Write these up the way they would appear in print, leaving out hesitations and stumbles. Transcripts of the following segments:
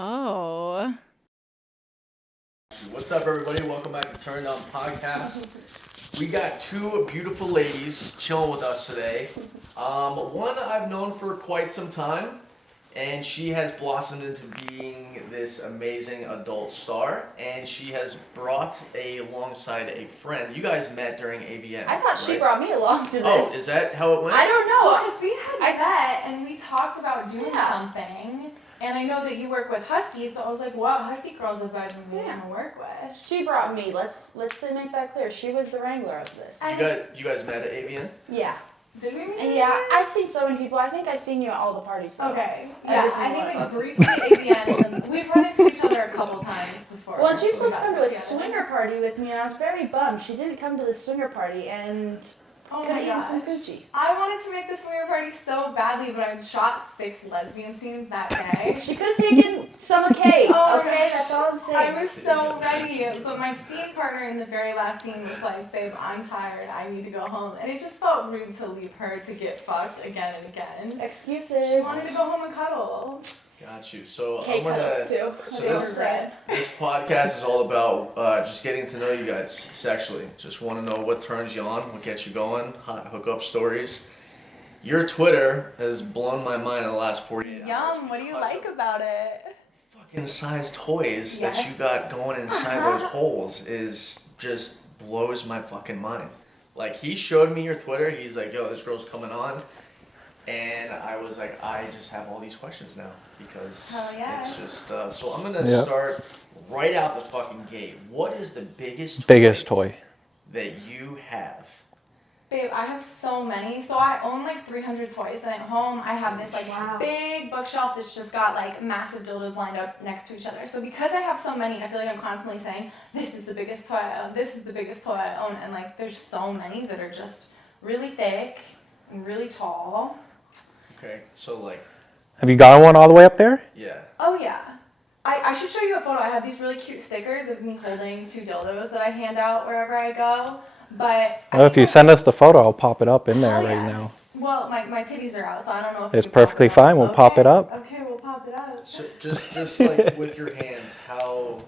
Oh. What's up, everybody? Welcome back to TURND podcast. We got two beautiful ladies chilling with us today. One I've known for quite some time, and she has blossomed into being this amazing adult star, and she has brought alongside a friend. You guys met during AVN. I thought she brought me along to this. Oh, is that how it went? I don't know. Because we had met and we talked about doing something. And I know that you work with Husky, so I was like, wow, Husky girl's a vibe I'm really gonna work with. She brought me. Let's make that clear. She was the wrangler of this. You guys met at AVN? Yeah. Did we meet? And yeah, I've seen so many people. I think I've seen you at all the parties. Though. Okay. Every Yeah, I think single like briefly at AVN, and we've run into each other a couple times before. Well, and she's so we supposed to got come to a together. swinger party with me, and I was very bummed. She didn't come to the swinger party, and Oh could my have eaten some gosh. Gucci. I wanted to make the swinger party so badly, but I shot 6 lesbian scenes that day. She could have taken some cake. Oh my Okay, gosh. that's all I'm saying. I was so ready, but my scene partner in the very last scene was like, babe, I'm tired, I need to go home. And it just felt rude to leave her to get fucked again and again. Excuses. She wanted to go home and cuddle. Got you. So Cake I'm gonna. cuddles too. So They were this- great. This podcast is all about just getting to know you guys sexually. Just want to know what turns you on, what gets you going, hot hookup stories. Your Twitter has blown my mind in the last 48 hours. Yum, what do you because like of about it? Fucking size toys that you Yes. got going inside those holes is just blows my fucking mind. Like, he showed me your Twitter. He's like, yo, this girl's coming on. And I was like, I just have all these questions now because Hell yeah. it's just, so I'm gonna Yep. start right out the fucking gate. What is the biggest toy that you have? Babe, I have so many. So I own like 300 toys, and at home I have this like Wow. big bookshelf that's just got like massive dildos lined up next to each other. So because I have so many, I feel like I'm constantly saying, this is the biggest toy I own, this is the biggest toy I own. And like there's so many that are just really thick and really tall. Okay, so like, Have you got one all the way up there? yeah. Oh yeah. I should show you a photo. I have these really cute stickers of me holding 2 dildos that I hand out wherever I go. But Well, if you send us the photo, I'll pop it up in there Hell right yes. now. Well, my titties are out, so I don't know if It's we can pop perfectly it up. fine. We'll pop it up. Okay, we'll pop it up. So just like with your hands, what's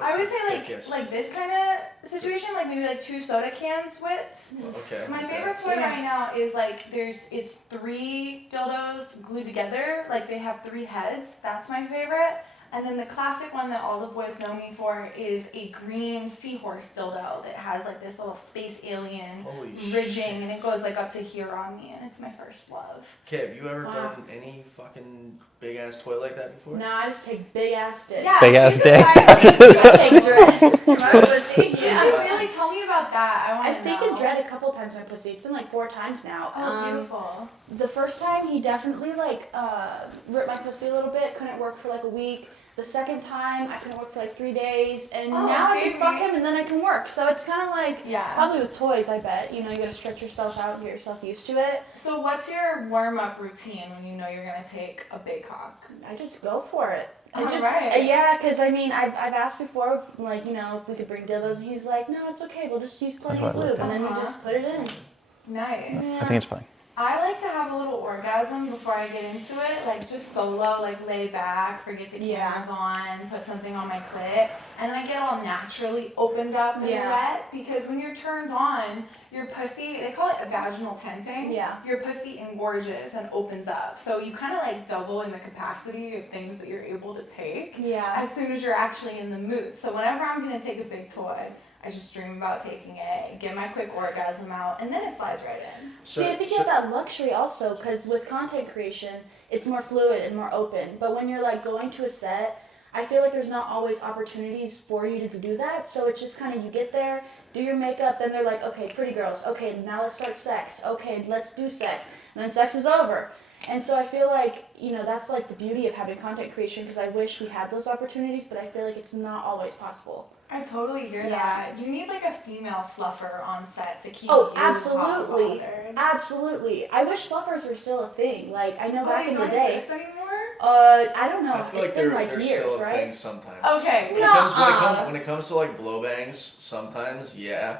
I would the say thickest? like this kind of situation, like maybe like 2 soda cans width. Okay. My okay. favorite toy right now is like it's 3 dildos glued together, like they have 3 heads. That's my favorite. And then the classic one that all the boys know me for is a green seahorse dildo that has like this little space alien Holy ridging, shit. and it goes like up to here on me, and it's my first love. Okay, have you ever Wow. done any fucking big ass toy like that before? No, I just take big ass dicks. Yeah, Big ass she's dick. decided- I take dread. My pussy. Did Yeah. you really tell me about that? I want I've to know. taken dread a couple times my pussy. It's been like 4 times now. Oh, beautiful. The first time he definitely like ripped my pussy a little bit. Couldn't work for like a week. The second time I couldn't work for like 3 days, and Oh, now I baby. can fuck him and then I can work. So it's kind of like Yeah. probably with toys. I bet you gotta stretch yourself out and get yourself used to it. So what's your warm-up routine when you know you're gonna take a big cock? I just go for it. I All just, right. Yeah, because I mean, I've asked before, like, if we could bring dildos, and he's like, no, it's okay, we'll just use plenty That's of what I looked lube, and then you at. just put it in. Nice. I think it's fine. I like to have a little orgasm before I get into it, like just solo, like lay back, forget the Yeah. cameras on, put something on my clit, and then I get all naturally opened up and Yeah. wet, because when you're turned on, your pussy, they call it vaginal tensing. Yeah. Your pussy engorges and opens up. So you kind of like double in the capacity of things that you're able to take Yeah. as soon as you're actually in the mood. So whenever I'm going to take a big toy, I just dream about taking it, get my quick orgasm out, and then it slides right in. So, See, I think you have that luxury also, because with content creation, it's more fluid and more open. But when you're like going to a set, I feel like there's not always opportunities for you to do that. So it's just kind of you get there, do your makeup, then they're like, okay, pretty girls. Okay, now let's start sex. Okay, let's do sex. And then sex is over. And so I feel like, that's like the beauty of having content creation, because I wish we had those opportunities, but I feel like it's not always possible. I totally hear Yeah. that. You need like a female fluffer on set to keep Oh, you hot and absolutely. bothered. Absolutely. I wish fluffers were still a thing. Like, I know Oh, back they in the don't day. exist anymore? I don't know. I feel It's like been they're like still years, a right? thing sometimes. Okay. When it comes to like blow bangs, sometimes yeah.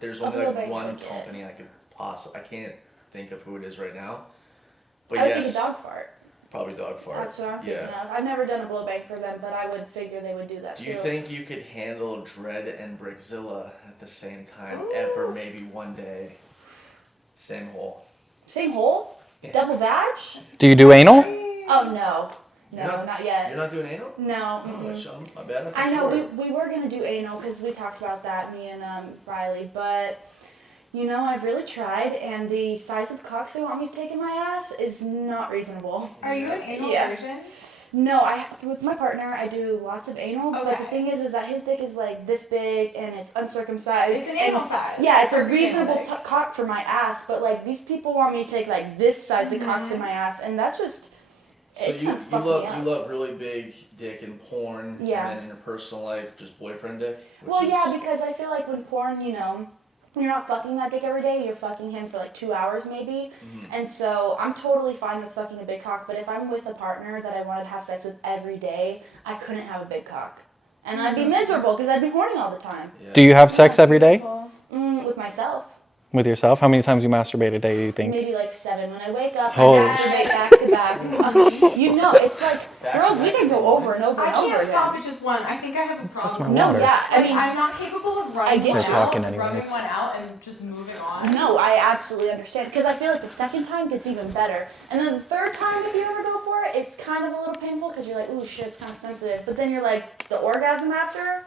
There's A only blow like bang one legit. company I could I can't think of who it is right now. But I would yes, think a dog fart. Probably dog fart. That's what I'm thinking Yeah. of. I've never done a blow bang for them, but I would figure they would do that Do too. you think you could handle Dread and Brickzilla at the same time? Ooh. Ever, maybe one day? Same hole. Same hole? Yeah. Double vag? Do you do anal? Oh no. You're No, not- not yet. You're not doing anal? No. Oh, mm-mm. my bad. I know, Sure. we were going to do anal because we talked about that, me and Riley, but you know, I've really tried, and the size of cocks they want me to take in my ass is not reasonable. Are you an anal Yeah. virgin? No, with my partner, I do lots of anal, but the Okay. thing is that his dick is like this big and it's uncircumcised. It's an and- anal size. Yeah, it's a Perfect anal reasonable dick. cock for my ass, but like these people want me to take like this size of cocks in my ass, and that just, So it's you, gonna you fuck love me up. you love really big dick in porn, Yeah. and then in your personal life, just boyfriend dick. Which Well, is, yeah, because I feel like when porn, you know, you're not fucking that dick every day, you're fucking him for like 2 hours maybe. Mhm. And so I'm totally fine with fucking a big cock, but if I'm with a partner that I wanted to have sex with every day, I couldn't have a big cock. And I'd be miserable because I'd be horny all the time. Yeah. Do you have sex every day With myself. with yourself? How many times you masturbate a day, do you think? Maybe like 7. When I wake up, Oh. I masturbate back to back. You know, it's like, Back to girls, we back. can go over and over I and over can't again. stop at just one. I think I have a problem. my No, water. yeah, I Like, mean, I'm not capable of I running get one you. They're talking out, rubbing anyways. one out, and just moving on. no, I absolutely understand. Because I feel like the second time gets even better. And then the third time, if you ever go for it, it's kind of a little painful because you're like, ooh, shit, it's kind of sensitive. But then you're like, the orgasm after,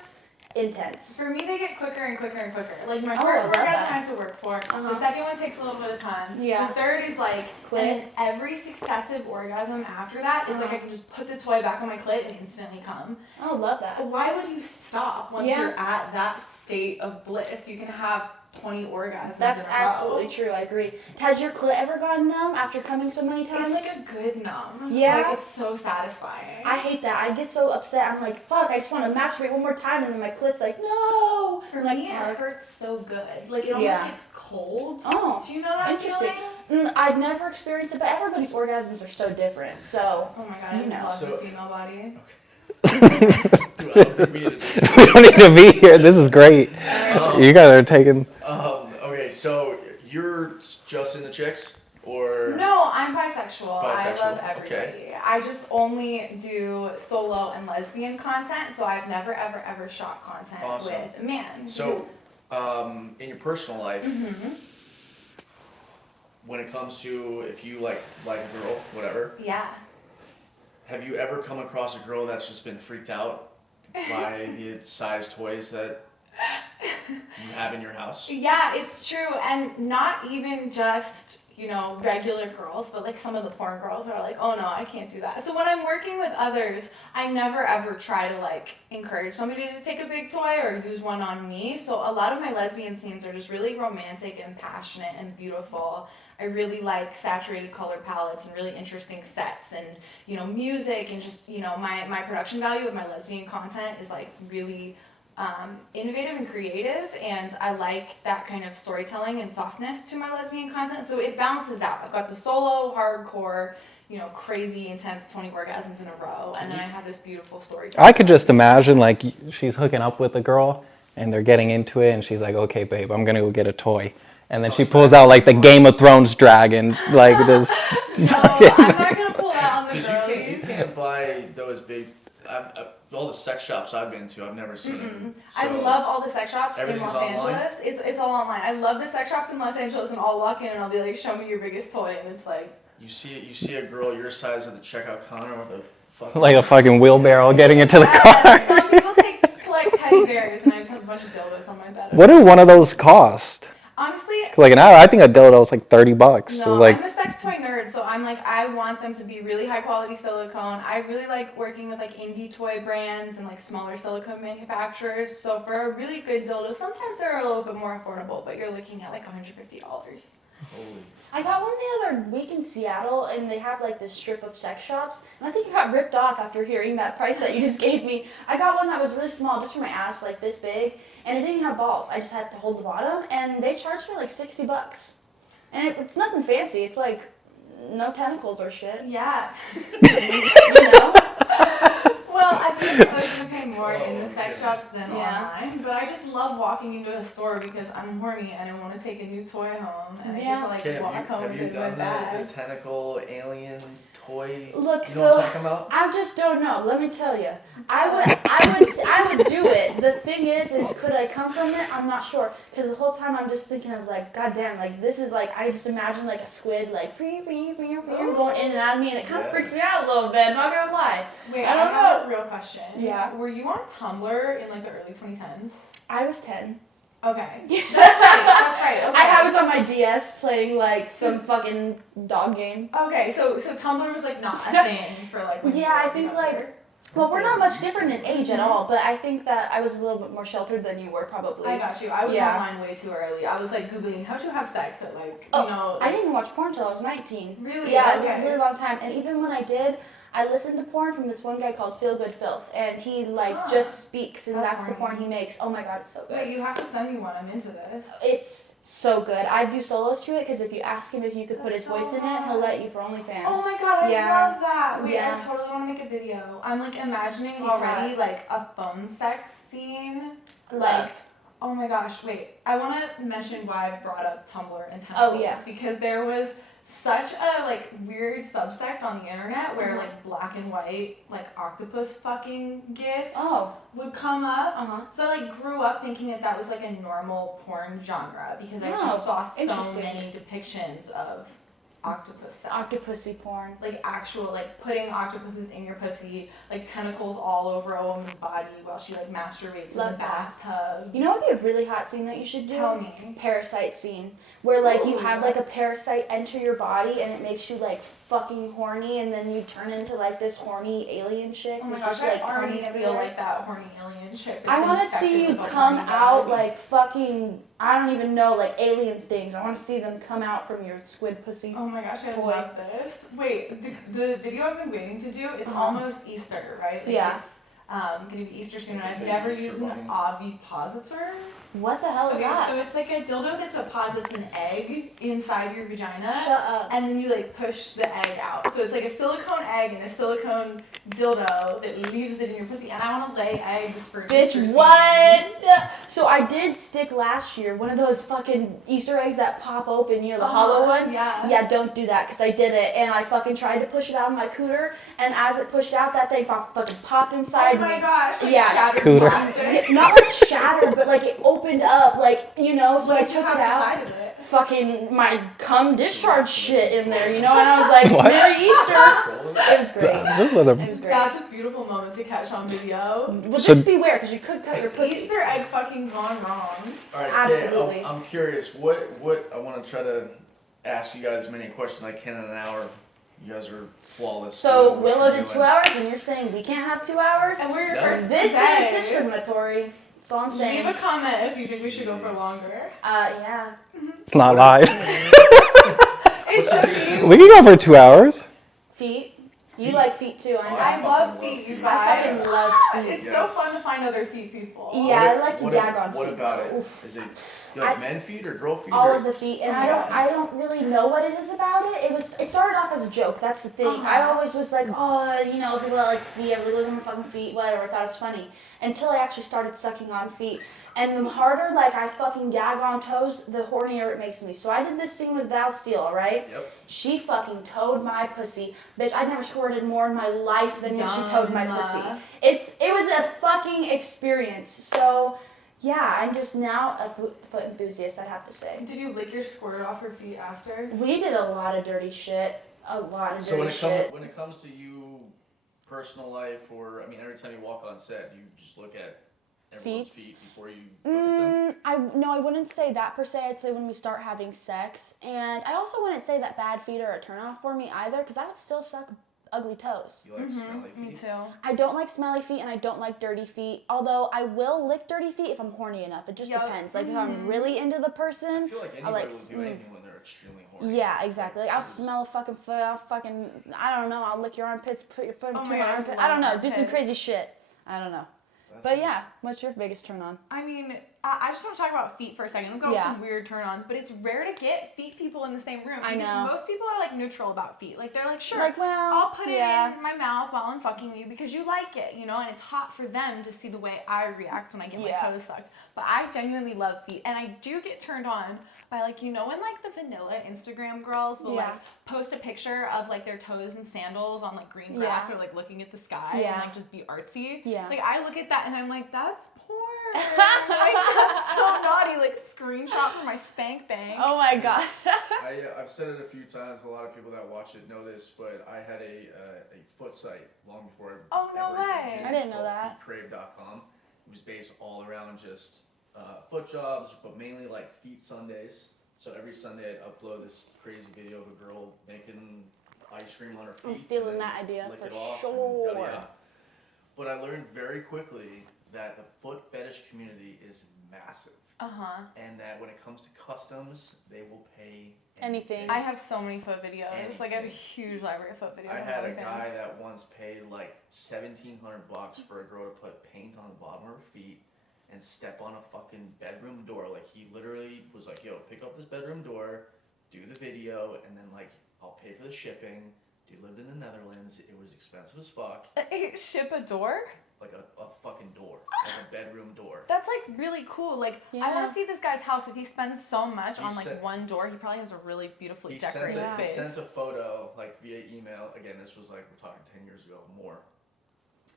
intense. For me, they get quicker and quicker and quicker. Like my Oh, first I love orgasm that. I have to work for. Uh-huh. The second one takes a little bit of time. Yeah. The third is like, Quick. and then every successive orgasm after that, it's like Uh-huh. I can just put the toy back on my clit and instantly come. Oh, love that. But why would you stop once Yeah. you're at that state of bliss? You can have 20 orgasms That's in a row. absolutely true. I agree. Has your clit ever gone numb after coming so many times? It's like a good numb. Yeah? Like, it's so satisfying. I hate that. I get so upset. I'm like, fuck, I just want to masturbate one more time. And then my clit's like, no. For I'm like, me, it fuck. hurts so good. Like, it almost Yeah. gets cold. Oh, Do you know that interesting. feeling? I've never experienced it, but everybody's orgasms are so different. So, Oh my god, You I know. love So- the female body. Dude, I don't think we need to- We don't need to be here. This is great. Um, You guys are taking. Okay, so you're just into chicks, or No, I'm bisexual. I Bisexual, love okay. everybody. I just only do solo and lesbian content, so I've never ever ever shot content Awesome. with a man. so in your personal life, Mm-hmm. when it comes to if you like a girl, whatever, Yeah. have you ever come across a girl that's just been freaked out by the size toys that you have in your house? Yeah, it's true, and not even just, you know, regular girls, but like some of the porn girls are like, oh no, I can't do that. So when I'm working with others, I never ever try to like encourage somebody to take a big toy or use one on me. So a lot of my lesbian scenes are just really romantic and passionate and beautiful. I really like saturated color palettes and really interesting sets and, you know, music and just, you know, my production value of my lesbian content is like really innovative and creative, and I like that kind of storytelling and softness to my lesbian content, so it balances out. I've got the solo, hardcore, you know, crazy, intense 20 orgasms in a row, and then I have this beautiful storytelling. I could just imagine like she's hooking up with a girl and they're getting into it and she's like, okay, babe, I'm gonna go get a toy. And then she pulls out like the Game of Thrones dragon, like this. No, I'm not gonna pull out on the Because you girlies. can't buy those big. All the sex shops I've been to, I've never seen them. I So, love all the sex shops in everything's Los online? Angeles. It's all online. I love the sex shops in Los Angeles, and I'll walk in and I'll be like, show me your biggest toy, and it's like, You see a girl your size at the checkout counter with a fucking Like a fucking wheelbarrow getting into the yeah, car. some people collect teddy bears, and I just have a bunch of dildos on my bed. What do one of those cost? Honestly, Like an hour? I think a dildo is like $30. So no, like, I'm a sex toy nerd, so I'm like, I want them to be really high quality silicone. I really like working with like indie toy brands and like smaller silicone manufacturers. So for a really good dildo, sometimes they're a little bit more affordable, but you're looking at like $150. holy. I got one the other week in Seattle, and they have like this strip of sex shops, and I think it got ripped off after hearing that price that you just gave me. I got one that was really small, just for my ass, like this big, and it didn't have balls. I just had to hold the bottom, and they charged me like $60. And it's nothing fancy. It's like no tentacles or shit. Yeah. You know? Well, I think I was gonna pay more in the sex Okay. shops than Yeah. online, but I just love walking into a store because I'm horny and I want to take a new toy home, and I get Yeah. to like Okay, walk home have with you it in my done bag. the tentacle alien toy. Look, you know so what I'm talking about? I just don't know. Let me tell you, I would do it. The thing is could I come from it? I'm not sure. Because the whole time I'm just thinking of like, goddamn, like this is like I just imagine like a squid like going in and out of me, and it kind of freaks me out a little bit. I'm not gonna lie. Wait, I don't have know. a real question. Yeah. Were you on Tumblr in like the early 2010s? I was 10. Okay. That's right. Okay. I was on my DS playing like some fucking dog game. Okay, so Tumblr was like not a thing for like when you Yeah, were I think younger? like. Well, we're not much different in age at all, but I think that I was a little bit more sheltered than you were probably. I got you. I was Yeah. online way too early. I was like Googling how to have sex at like, Oh, you know. I didn't even watch porn until I was 19. Really? Yeah, it was Okay. a really long time. And even when I did, I listened to porn from this one guy called Feel Good Filth, and he like just speaks, and That's that's the porn he makes. Oh my god, it's so good. Wait, you have to send me one. I'm into this. It's so good. I do solos to it because if you ask him if you could put his That's voice so in it, he'll hot. let you for OnlyFans. Oh my god, I Yeah. love that. Wait, Yeah. I totally want to make a video. I'm like imagining He's already hot. like a phone sex scene. Love. Like, oh my gosh, wait. I want to mention why I brought up Tumblr and tentacles. Oh, yeah. Because there was such a like weird subsect on the internet where Uh-huh. like black and white like octopus fucking gifs Oh. would come up. Uh-huh. So I like grew up thinking that that was like a normal porn genre because I Oh, just saw so interesting. many depictions of octopus sex. Octopussy porn. Like actual like putting octopuses in your pussy, like tentacles all over a woman's body while she like masturbates in Love the that. bathtub. You know what would be a really hot scene that you should do? Tell me. Parasite scene. Where like you Ooh. have like a parasite enter your body and it makes you like fucking horny, and then you turn into like this horny alien chick. Oh my who's gosh, just, I like already comes feel everywhere. like that horny alien chick. is I want to infected see you with a come horny out body. like fucking, I don't even know, like alien things. I want to see them come out from your squid pussy. Oh my gosh, I toy. love this. Wait, the video I've been waiting to do, it's Uh-huh. almost Easter, right? Like Yeah. It's gonna be Easter soon, and I've Maybe never Easter used an bunny. ovipositor. What the hell is Okay, that? so it's like a dildo that deposits an egg inside your vagina. Shut up. And then you like push the egg out. So it's like a silicone egg and a silicone dildo that leaves it in your pussy. And I want to lay eggs for Bitch, Easter what? So I did stick last year one of those fucking Easter eggs that pop open, you know, the hollow ones. Yeah. Yeah, don't do that, because I did it, and I fucking tried to push it out of my cooter, and as it pushed out, that thing fucking popped inside Oh my me. gosh. Like Yeah. shattered Cooter. plastic. Not like shattered, but like it opened up, like, you know, so What I did you took have it out. inside of it? Fucking my cum discharge shit in there, you know, and I was like, What? Merry Easter. It was great. This is a It was great. That's a beautiful moment to catch on video. Well, So- just beware, because you could cut your pussy. Easter egg fucking gone wrong. All right, Absolutely. Okay, I'm curious. What I want to try to ask you guys as many questions as I can in an hour. You guys are flawless. So doing what Willow you're did 2 doing. hours, and you're saying we can't have 2 hours? And we're your No. first This day. is discriminatory. That's all I'm Leave saying. a comment if you think we should go for longer. Yeah. It's not live. It's the just biggest you. We can go for 2 hours. Feet. You Feet. like feet too, I know. I love fucking feet, love you feet. guys. I fucking love feet. It's so Yes. fun to find other feet people. Yeah, I like to gag on What feet. about it? Oof. Is it you like men feet or girl feet? All or? of the feet, and Oh, I don't really know what it is about it. It started off as a joke. That's the thing. Uh-huh. I always was like, oh, you know, people that like feet. I was like, look at my fucking feet, whatever. I thought it was funny until I actually started sucking on feet. And the harder like I fucking gag on toes, the hornier it makes me. So I did this thing with Val Steele, right? Yep. She fucking towed my pussy, bitch. I never squirted more in my life than when she towed my Yum. pussy. It was a fucking experience. So. Yeah, I'm just now a foot enthusiast, I'd have to say. Did you lick your squirt off her feet after? We did a lot of dirty shit. A lot of So dirty shit. when it comes to you, personal life, or I mean, every time you walk on set, you just look at everyone's Feet? feet before you look at them. I wouldn't say that per se. I'd say when we start having sex. And I also wouldn't say that bad feet are a turnoff for me either, because I would still suck ugly toes. You like smelly feet? Me too. I don't like smelly feet and I don't like dirty feet. Although I will lick dirty feet if I'm horny enough. It just Yup. depends. Like if I'm really into the person. I feel like I anybody like, will do anything when they're extremely horny. Yeah, exactly. Like, I'll smell a fucking foot. I don't know. I'll lick your armpits, put your foot Oh into my my God, I armpit. love I don't know. Do some armpits. crazy shit. I don't know. That's But nice. yeah, what's your biggest turn on? I mean, I just want to talk about feet for a second. We'll go with Yeah. some weird turn-ons, but it's rare to get feet people in the same room. I because know. most people are like neutral about feet. Like they're like, sure, Like, well, I'll put yeah. it in my mouth while I'm fucking you because you like it, you know, and it's hot for them to see the way I react when I get my Yeah. toes sucked. But I genuinely love feet, and I do get turned on by like, you know, when like the vanilla Instagram girls will like post a picture of like their toes in sandals on like green grass or like looking at the sky and like just be artsy. Yeah. Like I look at that and I'm like, that's porn. Like that's so naughty. Like screenshot from my spank bank. Oh my god. I've said it a few times. A lot of people that watch it know this, but I had a foot site long before I was no way. I didn't know that. Feetcrave.com. It was based all around just foot jobs, but mainly like feet Sundays. So every Sunday I'd upload this crazy video of a girl making ice cream on her feet. I'm stealing that idea for sure. But I learned very quickly that the foot fetish community is massive. And that when it comes to customs, they will pay anything. I have so many foot videos. Anything. Like I have a huge library of foot videos. I had a guy that once paid like $1,700 for a girl to put paint on the bottom of her feet and step on a fucking bedroom door. Like he literally was like, yo, pick up this bedroom door, do the video, and then like I'll pay for the shipping. Dude lived in the Netherlands. It was expensive as fuck. Ship a door? Like a fucking door, like a bedroom door. That's like really cool. Like I want to see this guy's house. If he spends so much on like one door, he probably has a really beautifully decorated space. He sent a photo like via email. Again, this was like we're talking 10 years ago, more.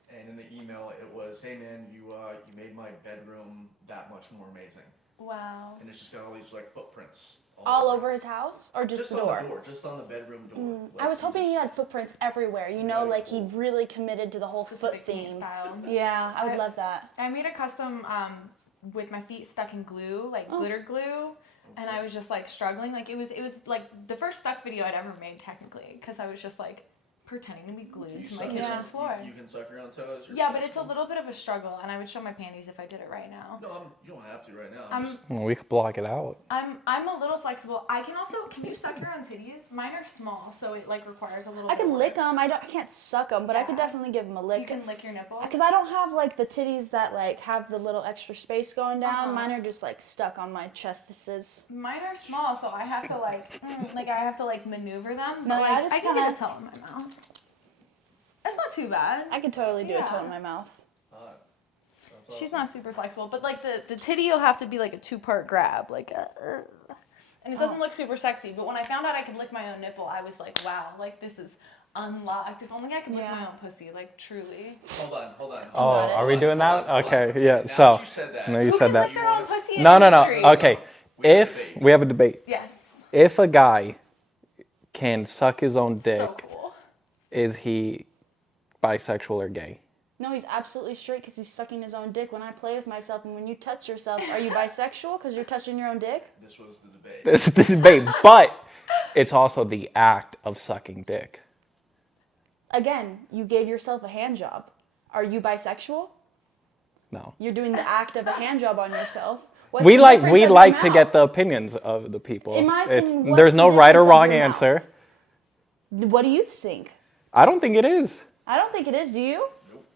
And in the email, it was, "Hey man, you made my bedroom that much more amazing." Wow. And it's just got all these like footprints. All over his house, or just the door? On the door, just on the bedroom door. Like I was hoping he had footprints everywhere. You know, like he really committed to the whole foot theme. Style. Yeah, I would love that. I made a custom with my feet stuck in glue, like glitter glue, and I was just like struggling. Like it was like the first stuck video I'd ever made technically, because I was just like pretending to be glued to my kitchen floor. You can suck your own toes? Yeah, but it's a little bit of a struggle, and I would show my panties if I did it right now. No, you don't have to right now. Well, we could block it out. I'm a little flexible. Can you suck your own titties? Mine are small, so it like requires a little I can lick them. I can't suck them, but I could definitely give them a lick. You can lick your nipples? Because I don't have like the titties that like have the little extra space going down. Mine are just like stuck on my chestises. Mine are small, so I have to like maneuver them. No, like, I can get a toe in my mouth. That's not too bad. I could totally do a toe in my mouth. Awesome. She's not super flexible, but like the titty will have to be like a 2-part grab, like and it doesn't look super sexy. But when I found out I could lick my own nipple, I was like, wow, like this is unlocked. If only I could lick my own pussy, like truly. Hold on. Oh, are we doing that? Okay, yeah. Now So, you said that. no, you said that. Their own pussy in No. industry. Okay, if we have a debate, Yes. if a guy can suck his own dick, So cool. is he bisexual or gay? No, he's absolutely straight because he's sucking his own dick. When I play with myself and when you touch yourself, are you bisexual because you're touching your own dick? This was the debate. This is the debate, but it's also the act of sucking dick. Again, you gave yourself a hand job. Are you bisexual? No. You're doing the act of a hand job on yourself. What's We the like difference we of your like to mouth? get the opinions of the people. In my opinion, what's there's the no right or difference of wrong your mouth? answer. What do you think? I don't think it is. I don't think it is. Do you? Nope.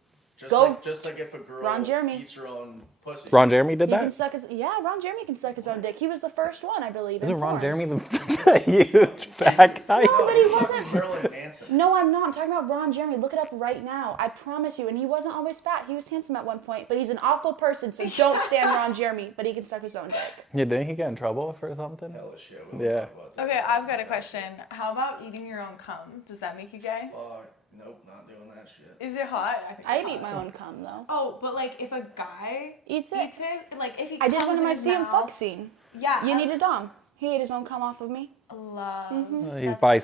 Go. Just like if a girl Ron Jeremy. eats her own pussy. Ron Jeremy did He can that. suck his. Yeah, Ron Jeremy can suck his own dick. He was the first one, I believe. Isn't in Ron porn. Jeremy the huge fat guy? No, but he He's wasn't. fucking Marilyn Manson. No, I'm not. I'm talking about Ron Jeremy. Look it up right now. I promise you. And he wasn't always fat. He was handsome at one point, but he's an awful person. So don't stand Ron Jeremy. But he can suck his own dick. Yeah, didn't he get in trouble for something? Hella shit. We don't Yeah. talk about that. Okay, I've got a question. How about eating your own cum? Does that make you gay? Fuck. Nope, not doing that shit. Is it hot? I think I'd it's eat hot. my own cum though. Oh, but like if a guy Eats it. eats it, like if he I did comes one of in my his see him fuck mouth- scene. Yeah. You need a dom. He ate his own cum off of me. Love. He's That's bisexual.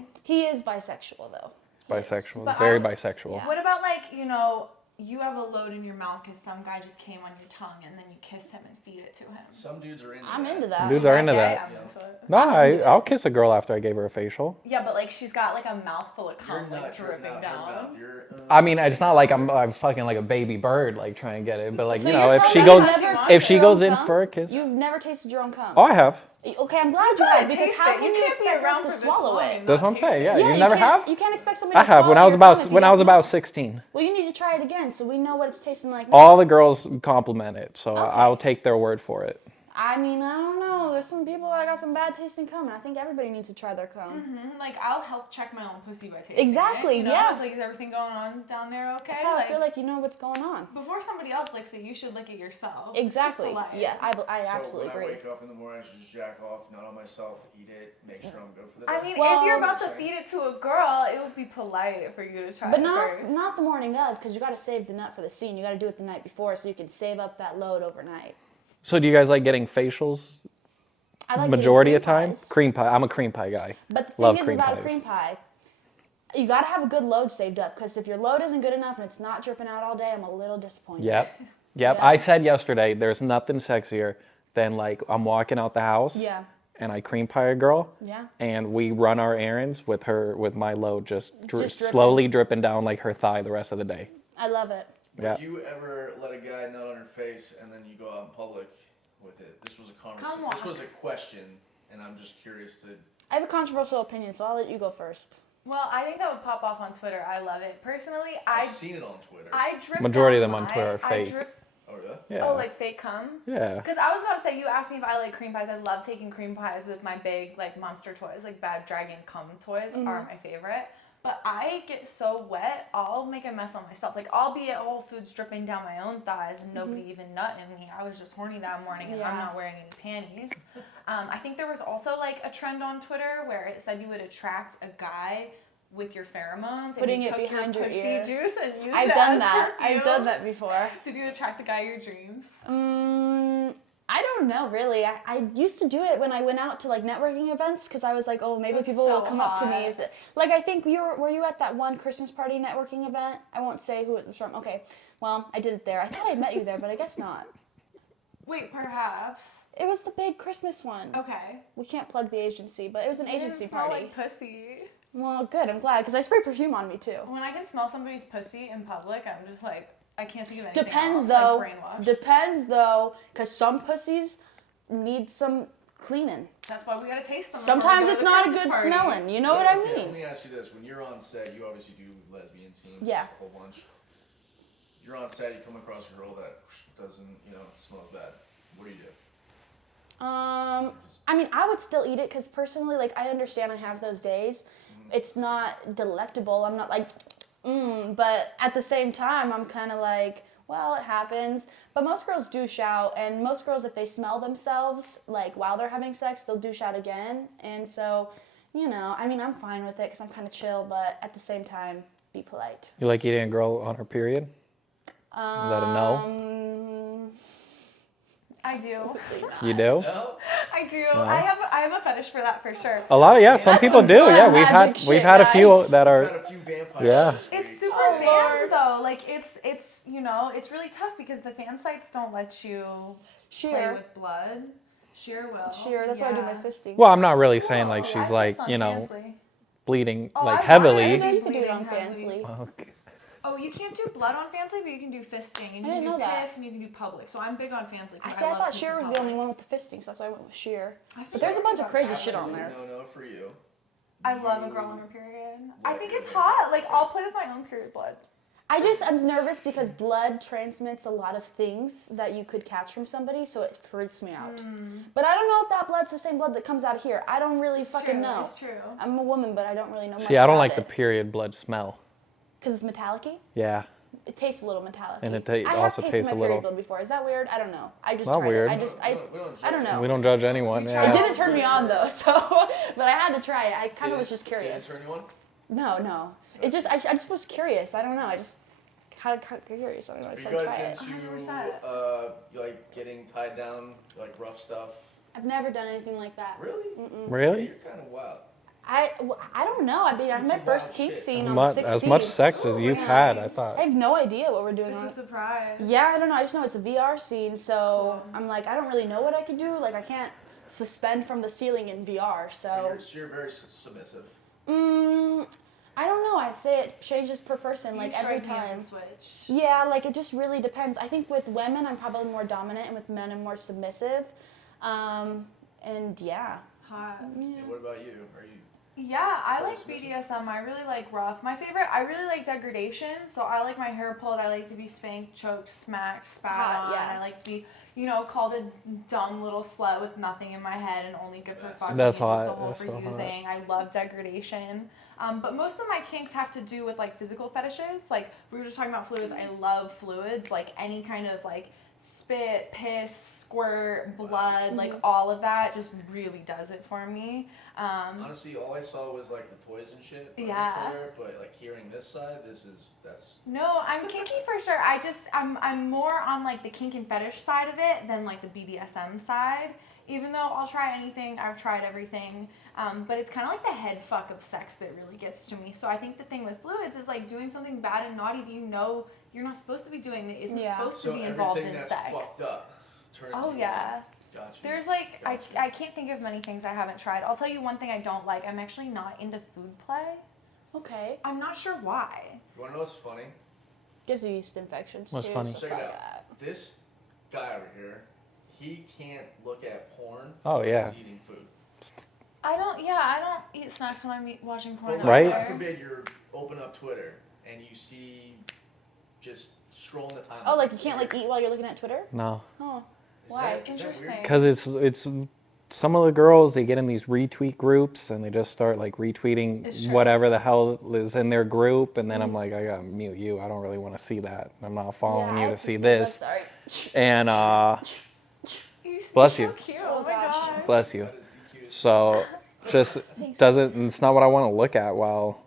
sexy. He is bisexual though. Bisexual. But Very I was- bisexual. Yeah. What about like, you have a load in your mouth because some guy just came on your tongue and then you kiss him and feed it to him? Some dudes are into I'm that. into that. Dudes are into Okay, that. I'm into it. No, I'll kiss a girl after I gave her a facial. Yeah, but like she's got like a mouthful of You're cum like not dripping dripping down. I mean, it's not like I'm fucking like a baby bird, like trying to get it. But like, So you know, you're if telling she me goes, you've never if tasted she your goes own in cum? for a kiss, You've never tasted your own cum. oh, I have. Okay, I'm glad you have because Taste how it. can you can't be expect around us to for this swallow long it? and That's not what I'm taste saying. it. Yeah, Yeah, you never can't- have. You can't expect somebody I to have swallow when I was your about cum if you when I don't was know. about 16. Well, you need to try it again so we know what it's tasting like. All the girls compliment it, so I'll take their word for it. I mean, I don't know. There's some people that got some bad taste in cum, and I think everybody needs to try their cum. Mm-hmm. Like, I'll health check my own pussy by tasting Exactly, it. You know? yeah. It's like, is everything going on down there okay? That's how I feel like you know what's going on. Before somebody else licks it, you should lick it yourself. Exactly. It's just polite. Yeah, I So absolutely when agree. I wake up in the morning, I should just jack off, nut on myself, eat it, make sure I'm good for the day. I mean, Well, if you're about to sorry. feed it to a girl, it would be polite for you to try But it not first. not the morning of, because you got to save the nut for the scene. You got to do it the night before so you can save up that load overnight. So do you guys like getting facials? I like Majority eating of time? pies. Cream pie. I'm a cream pie guy. But the Love thing is cream about a pies. cream pie, you got to have a good load saved up, because if your load isn't good enough and it's not dripping out all day, I'm a little disappointed. Yep. Yeah. I said yesterday, there's nothing sexier than like I'm walking out the house Yeah. and I cream pie a girl Yeah. and we run our errands with my load just Just dripping. slowly dripping down like her thigh the rest of the day. I love it. Yeah. Would you ever let a guy nut on her face and then you go out in public with it? This was a conversation. This was a question, and I'm just curious to. I have a controversial opinion, so I'll let you go first. Well, I think that would pop off on Twitter. I love it. Personally, I've seen it on Twitter. I drip Majority of down them on my- Twitter are I fake. drip- Oh really? Yeah. Oh, like fake cum? Yeah. Because I was about to say, you asked me if I like cream pies. I love taking cream pies with my big like monster toys, like Bad Dragon cum toys are my favorite. But I get so wet, I'll make a mess on myself. Like I'll be at Whole Foods dripping down my own thighs and nobody even nut in me. I was just horny that morning and I'm Yeah. not wearing any panties. I think there was also like a trend on Twitter where it said you would attract a guy with your pheromones Putting and you it took behind your your pussy ear. juice and used I've it done as that. perfume. I've done that before. Did you attract the guy of your dreams? I don't know, really. I used to do it when I went out to like networking events, because I was like, oh, maybe That's people so will come up to me. hot. If like, I think were you at that one Christmas party networking event? I won't say who it was from. Okay, well, I did it there. I thought I met you there, but I guess not. Wait, perhaps. It was the big Christmas one. Okay. We can't plug the agency, but it was an agency It smell party. like pussy. Well, good. I'm glad, because I spray perfume on me too. When I can smell somebody's pussy in public, I'm just like, I can't think of anything Depends else. though. Like brainwash. Depends though, because some pussies need some cleaning. That's why we gotta taste them. Sometimes before we it's go to the not a Christmas good party. smelling. You know what I Okay, let mean? me ask you this: when you're on set, you obviously do lesbian scenes. Yeah. A whole bunch. You're on set, you come across a girl that doesn't, smell bad. What do you do? I mean, I would still eat it, because personally, like, I understand I have those days. It's not delectable. I'm not like, but at the same time, I'm kind of like, well, it happens. But most girls douche out, and most girls, if they smell themselves, like, while they're having sex, they'll douche out again. And so, I mean, I'm fine with it, because I'm kind of chill, but at the same time, be polite. You like eating a girl on her period? Is that a no? I do. Absolutely not. You do? No. I do. No? I have a fetish for that for sure. A lot of some That's people some do. blood Yeah, magic we've shit, had a few guys. that I've are. had a few vampires Yeah. this It's week. super Oh, banned Lord. though. Like it's it's really tough because the fan sites don't let you play Sheer. with blood. Sheer will. Sheer. That's why I do my Yeah. fisting. Well, I'm not really saying like Oh, she's I like fist on Fansly. bleeding Oh, like I've heavily. I wanted know to you can do it on bleeding heavily. Fansly. Okay. Oh, you can't do blood on Fansly, but you can do fisting, and you I can didn't do know that. piss, and you can do public. So I'm big on Fansly. I 'cause said I love thought piss Sheer in was the only public. one with the fisting, so that's why I went with Sheer. I But there's a bunch of forgot crazy about shit on Absolutely there. no for you. I love a girl on her period. I What think is it's it? hot. Like I'll play with my own period blood. I'm nervous because blood transmits a lot of things that you could catch from somebody, so it freaks me out. But I don't know if that blood's the same blood that comes out of here. I don't really fucking know. It's true. I'm a woman, but I don't really know much See, I don't about like the it. period blood smell. Because it's metallic-y? Yeah. It tastes a little metallic. And it I also have tasted tastes my a little- period blood before. Is that weird? I don't know. I just Not tried weird. it. We don't I don't judge know. We don't judge anyone. You It Yeah. tried didn't turn me on though, so but I had to try it. I kind of was just Did curious. it turn you on? No. It just I just was curious. I don't know. I just kind of curious. I don't know. I Are you said guys try it. into 100%. like getting tied down, like rough stuff? I've never done anything like that. Really? Really? You're kind of wild. I don't know. I mean, I had my Some first wild kink shit. scene on 16. As much sex as you've had, I thought. I have no idea what we're doing It's on a surprise. Yeah, I don't know. I just know it's a VR scene, so I'm like, I don't really know what I could do. Like, I can't suspend from the ceiling in VR, so. You're very submissive. I don't know. I'd say it changes per person, You like every strike me as time. a switch. Yeah, like it just really depends. I think with women, I'm probably more dominant, and with men, I'm more submissive. And yeah. Hot. And what about you? Are you? Yeah, I like BDSM. I really like rough. My favorite, I really like degradation. So I like my hair pulled. I like to be spanked, choked, smacked, spat Hot, on. yeah. I like to be, called a dumb little slut with nothing in my head and only good for fucking That's and just a hot. hole That's for so hot. using. I love degradation. But most of my kinks have to do with like physical fetishes. Like we were just talking about fluids. I love fluids. Like any kind of like spit, piss, squirt, blood, like all of that just really does it for me. Honestly, all I saw was like the toys and shit on Yeah. Twitter, but like hearing this side, that's No, I'm kinky for sure. I'm more on like the kink and fetish side of it than like the BDSM side. Even though I'll try anything, I've tried everything. But it's kind of like the head fuck of sex that really gets to me. So I think the thing with fluids is like doing something bad and naughty that you know you're not supposed to be doing that isn't Yeah. supposed to so be involved everything in that's sex. fucked up turns Oh you yeah. on. Gotcha. There's like Gotcha. I can't think of many things I haven't tried. I'll tell you one thing I don't like. I'm actually not into food play. Okay. I'm not sure why. You wanna know what's funny? Gives you yeast infections What's too. funny? So Check fuck it out. that. This guy over here, he can't look at porn. Oh, when yeah. He's eating food. I don't eat snacks when I'm watching porn. But like, Right? God forbid you open up Twitter and you see just scrolling the timeline. Oh, like you can't like eat while you're looking at Twitter? No, Oh. Is why? that- is that Interesting. weird? because it's some of the girls, they get in these retweet groups and they just start like It's retweeting true. whatever the hell is in their group, and then I'm like, I gotta mute you. I don't really want to see that. I'm not following Yeah, you I to have see these- this. I'm sorry. And You're Bless so you. cute. Oh, Oh my gosh. gosh. bless you. That is the cutest. So just doesn't. It's not what I want to look at while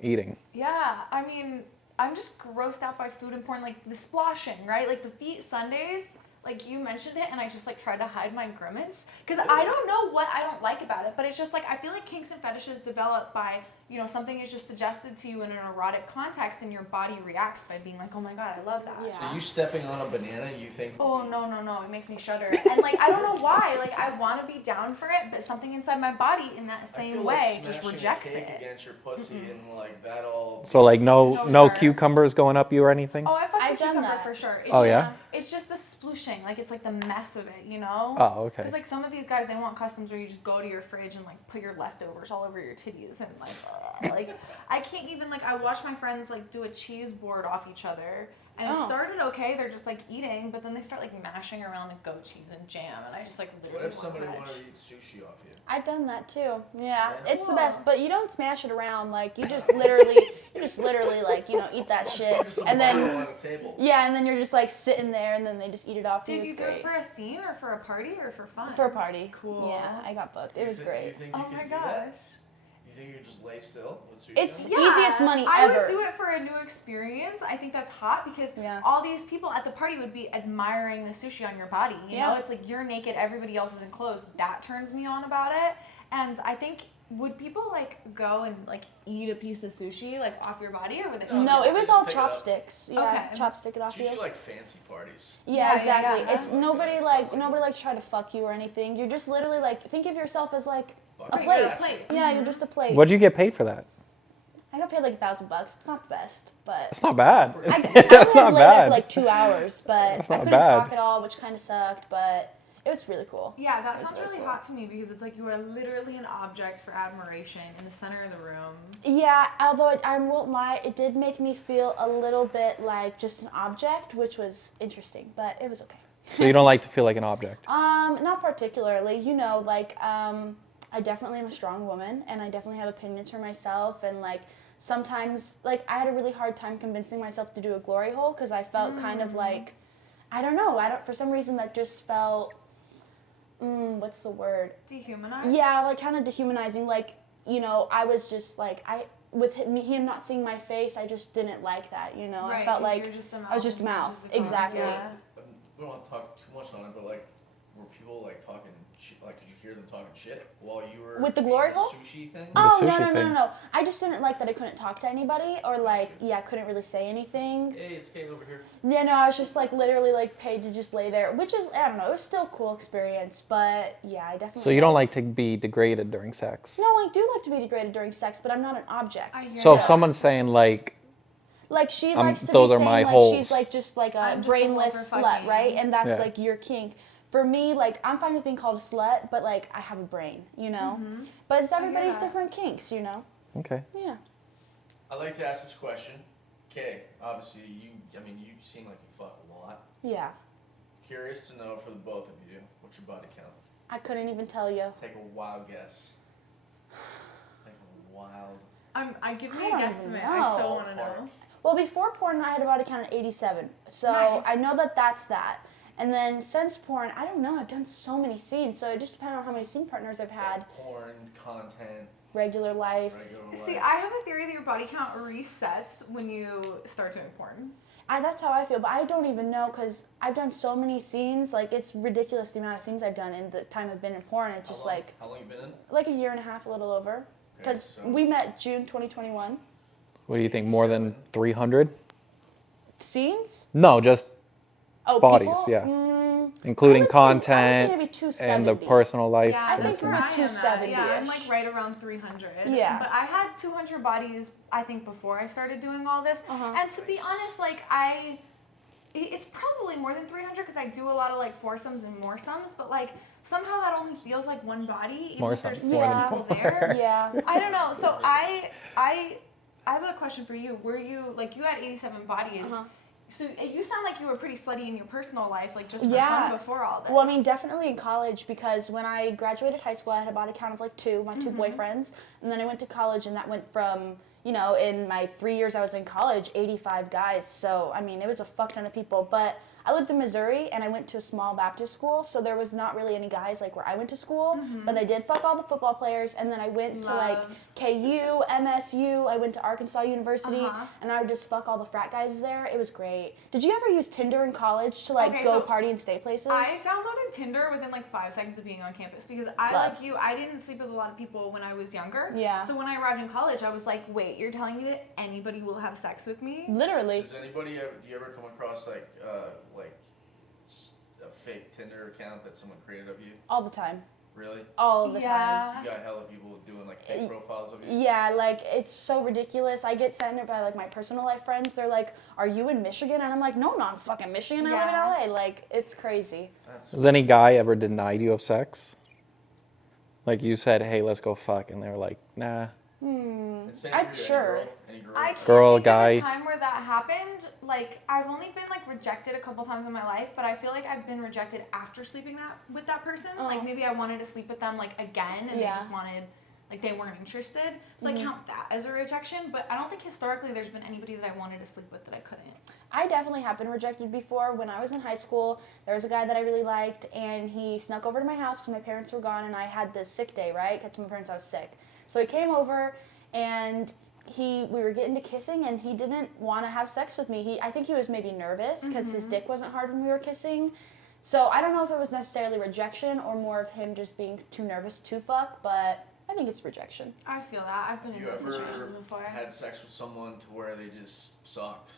eating. Yeah, I mean, I'm just grossed out by food and porn, like the splashing, right? Like the feet Sundays, like you mentioned it, and I just like tried to hide my grimace because I don't know what I don't like about it, but it's just like I feel like kinks and fetishes develop by something is just suggested to you in an erotic context, and your body reacts by being like, oh my god, I love that. Yeah. So you stepping on a banana, you think? Oh no, it makes me shudder, and like I don't know why, like I want to be down for it, but something inside my body in that I same feel way like just smashing rejects a cake it. against your pussy and like that all. So like no No, sir. cucumbers going up you or anything. Oh, I fucked a I've done cucumber that. for sure. It's Oh, just, yeah? It's just the splooshing, like it's like the mess of it, you know? Oh, okay. Because like some of these guys, they want customs where you just go to your fridge and like put your leftovers all over your titties and like I can't even like I watch my friends like do a cheese board off each other. And it Oh. started okay, they're just like eating, but then they start like mashing around the goat cheese and jam, and I just like What literally if somebody want wanted to eat sushi off you? I've done that too. Yeah, Yeah? it's the best. But you don't smash it around. Like you just literally like eat that shit, Just a and bottle then on a table. yeah, and then you're just like sitting there, and then they just eat it off. Did and you it's do great. it for a scene or for a party or for fun? For a party? Cool. Yeah, I got booked. It was Do you great. think you Oh could my do gosh. that? You think you could just lay still with sushi? It's on? Yeah, easiest money I ever. would do it for a new experience. I think that's hot because Yeah. all these people at the party would be admiring the sushi on your body. You know, Yeah. it's like you're naked, everybody else is in clothes. That turns me on about it. And I think would people like go and like eat a piece of sushi like off your body, or would they? No, No, just- it was just all pick it up. chopsticks. Yeah, Okay. chopstick it off It's you. usually like fancy parties. Yeah, Yeah, exactly. yeah. It's I like nobody that. like It's not nobody likes trying to fuck you or anything. You're just literally like think of yourself as like Fuck a it. plate. A plate. Yeah, you're just a plate. What'd you get paid for that? I got paid like $1,000. It's not the best, but It's not bad. I It's only had to not lay there bad. for like 2 hours, but That's I not couldn't bad. talk at all, which kind of sucked. But it was really cool. Yeah, that That's sounds really really cool. hot to me because it's like you are literally an object for admiration in the center of the room. Yeah, although I won't lie, it did make me feel a little bit like just an object, which was interesting, but it was okay. So you don't like to feel like an object. Not particularly. I definitely am a strong woman, and I definitely have opinions for myself, and like sometimes, like I had a really hard time convincing myself to do a glory hole because I felt kind of like, I don't know, for some reason that just felt, what's the word? Dehumanized? Yeah, like kind of dehumanizing. Like, I was just like, with him not seeing my face, I just didn't like that. Right, I felt 'cause like you're just a I was just a mouth. versus a cock. Exactly. Yeah. We don't want to talk too much on it, but like, were people like talking shit? Like, could you hear them talking shit while you were With the eating glory the hole? sushi thing? Oh, The no, sushi no, no, thing. no, no. I just didn't like that I couldn't talk to anybody or like, Gotcha. yeah, I couldn't really say anything. Hey, it's Kate over here. Yeah, no, I was just like literally like paid to just lay there, which is, I don't know, it was still a cool experience, but yeah, I definitely. So you don't like to be degraded during sex. No, I do like to be degraded during sex, but I'm not an object. I hear So if that. someone's saying like, Like she likes to those be are saying my like holes. she's like just like a I'm just a brainless hole for slut, fucking. right? And that's Yeah. like your kink. for me, like, I'm fine with being called a slut, but, like, I have a brain, you know? But it's everybody's that. different kinks, you know? Okay. Yeah. I'd like to ask this question. Okay, obviously you seem like you fuck a lot. Yeah. Curious to know for the both of you, what's your body count? I couldn't even tell you. Take a wild guess. Take a wild. I give me I a don't guesstimate. even I so know. want to know. Well, before porn, I had a body count of 87. So Nice. I know that that's that. And then since porn, I don't know. I've done so many scenes. So it just depends on how many scene partners I've had. So porn, content, Regular life. regular life. See, I have a theory that your body count resets when you start doing porn. That's how I feel. But I don't even know because I've done so many scenes. Like, it's ridiculous the amount of scenes I've done in the time I've been in porn. It's just like How long you been in? a year and a half, a little over. Okay, Because so- we met June 2021. What do you think? More than 300? Scenes? No, just Oh, Bodies, people? yeah. I including would say- I would say content maybe and 270. the personal life. Yeah, I think that's we're where at I am at. 270-ish. Yeah, I'm like right around 300. Yeah. But I had 200 bodies, I think, before I started doing all this. Uh-huh. And to be honest, like it's probably more than 300 because I do a lot of like foursomes and more sums, but like somehow that only feels like one body, even More if there's sums, so more many than people four. there. Yeah. I don't know. So I have a question for you. Were you like you had 87 bodies? Uh-huh. So you sound like you were pretty slutty in your personal life, like just for Yeah. fun before all this. Well, I mean, definitely in college because when I graduated high school, I had a body count of like my two boyfriends. And then I went to college and that went from, in my 3 years I was in college, 85 guys. So, I mean, it was a fuck ton of people. But I lived in Missouri and I went to a small Baptist school. So there was not really any guys like where I went to school. But I did fuck all the football players. And then I went to like Love. KU, MSU. I went to Arkansas University. Uh-huh. And I would just fuck all the frat guys there. It was great. Did you ever use Tinder in college to like Okay, go so party and stay places? I downloaded Tinder within like 5 seconds of being on campus because I, Love. like you, I didn't sleep with a lot of people when I was younger. Yeah. So when I arrived in college, I was like, wait, you're telling me that anybody will have sex with me? Literally. Does anybody do you ever come across like a fake Tinder account that someone created of you? All the time. Really? All the time. Yeah. You got hella people doing like fake profiles of you? Yeah, like it's so ridiculous. I get sent it by like my personal life friends. They're like, "Are you in Michigan?" And I'm like, "No, not in fucking Michigan. I live Yeah. in LA." Like it's crazy. That's Has any guy ever denied you of sex? Like you said, hey, let's go fuck, and they were like, nah. And same I'm for you, sure. Any girl? I can't Girl, think guy. of a time where that happened. Like I've only been like rejected a couple times in my life, but I feel like I've been rejected after sleeping with that person. Like maybe I wanted to sleep with them like again, and they just wanted, like they weren't interested. So I count that as a rejection. But I don't think historically there's been anybody that I wanted to sleep with that I couldn't. I definitely have been rejected before. When I was in high school, there was a guy that I really liked, and he snuck over to my house because my parents were gone, and I had this sick day, right? I told my parents I was sick. So he came over, and we were getting to kissing, and he didn't want to have sex with me. I think he was maybe nervous because his dick wasn't hard when we were kissing. So I don't know if it was necessarily rejection or more of him just being too nervous to fuck, but I think it's rejection. I feel that. I've been Have in you that ever situation before. had sex with someone to where they just sucked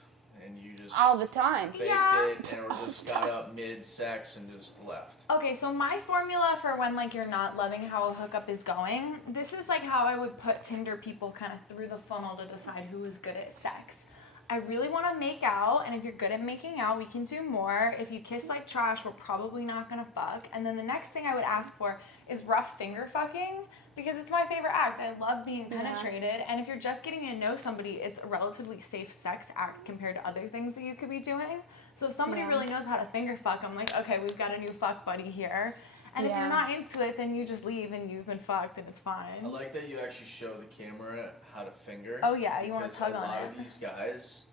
and you just All the time. faked Yeah. it and or just got up mid-sex and just left? Okay, so my formula for when like you're not loving how a hookup is going, this is like how I would put Tinder people kind of through the funnel to decide who is good at sex. I really want to make out, and if you're good at making out, we can do more. If you kiss like trash, we're probably not gonna fuck. And then the next thing I would ask for is rough finger fucking, because it's my favorite act. I love being penetrated, and if you're just getting to know somebody, it's a relatively safe sex act compared to other things that you could be doing. So if somebody really knows how to finger fuck, I'm like, okay, we've got a new fuck buddy here. And if you're not into it, then you just leave and you've been fucked and it's fine. I like that you actually show the camera how to finger. Oh yeah, you want to because tug a on lot it. of these guys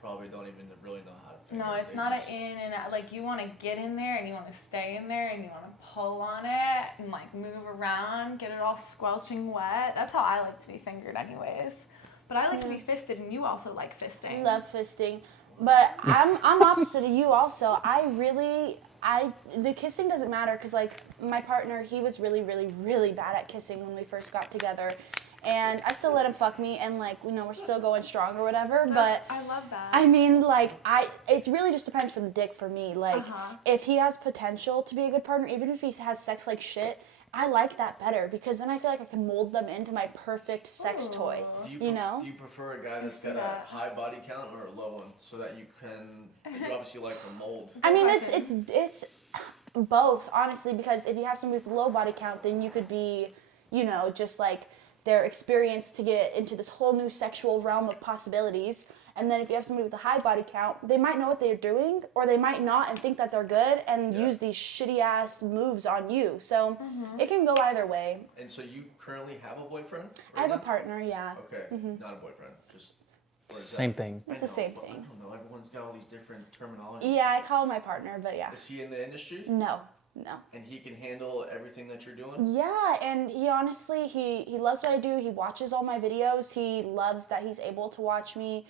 probably don't even really know how to finger. No, it's They not just- an in and out. Like you want to get in there and you want to stay in there and you want to pull on it and like move around, get it all squelching wet. That's how I like to be fingered, anyways. But I like to be fisted, and you also like fisting. Love fisting. But I'm opposite of you also. The kissing doesn't matter because like my partner, he was really, really, really bad at kissing when we first got together. And I still let him fuck me, and like, we're still going strong or whatever, but I love that. I mean, like, it really just depends for the dick for me. Like, Uh-huh. if he has potential to be a good partner, even if he has sex like shit, I like that better because then I feel like I can mold them into my perfect sex toy. Do you, You know? Do you prefer a guy that's see got that. a high body count or a low one, so that you can? You obviously like the mold. I mean, question. it's Both, honestly, because if you have somebody with low body count, then you could be, you know, just like their experience to get into this whole new sexual realm of possibilities. And then if you have somebody with a high body count, they might know what they're doing, or they might not and think that they're good and use these shitty ass moves on you. So it can go either way. And so you currently have a boyfriend? I have a partner, yeah. Okay, not a boyfriend, just. Or is Same that- thing. It's the same but thing. I don't know. Everyone's got all these different terminology. Yeah, I call him my partner, but yeah. Is he in the industry? No. And he can handle everything that you're doing? Yeah, and he honestly, he loves what I do. He watches all my videos. He loves that he's able to watch me.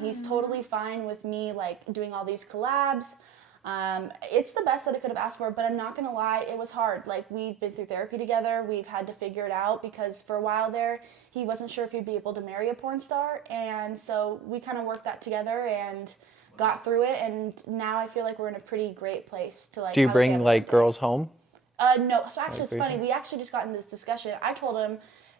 He's totally fine with me like doing all these collabs. It's the best that I could have asked for, but I'm not gonna lie, it was hard. Like, we've been through therapy together. We've had to figure it out because for a while there, he wasn't sure if he'd be able to marry a porn star, and so we kind of worked that together and got through it, and now I feel like we're in a pretty great place to like. Do you have a bring family like thing. girls home? No. So actually, it's Like, funny. We actually just got in this discussion. I told him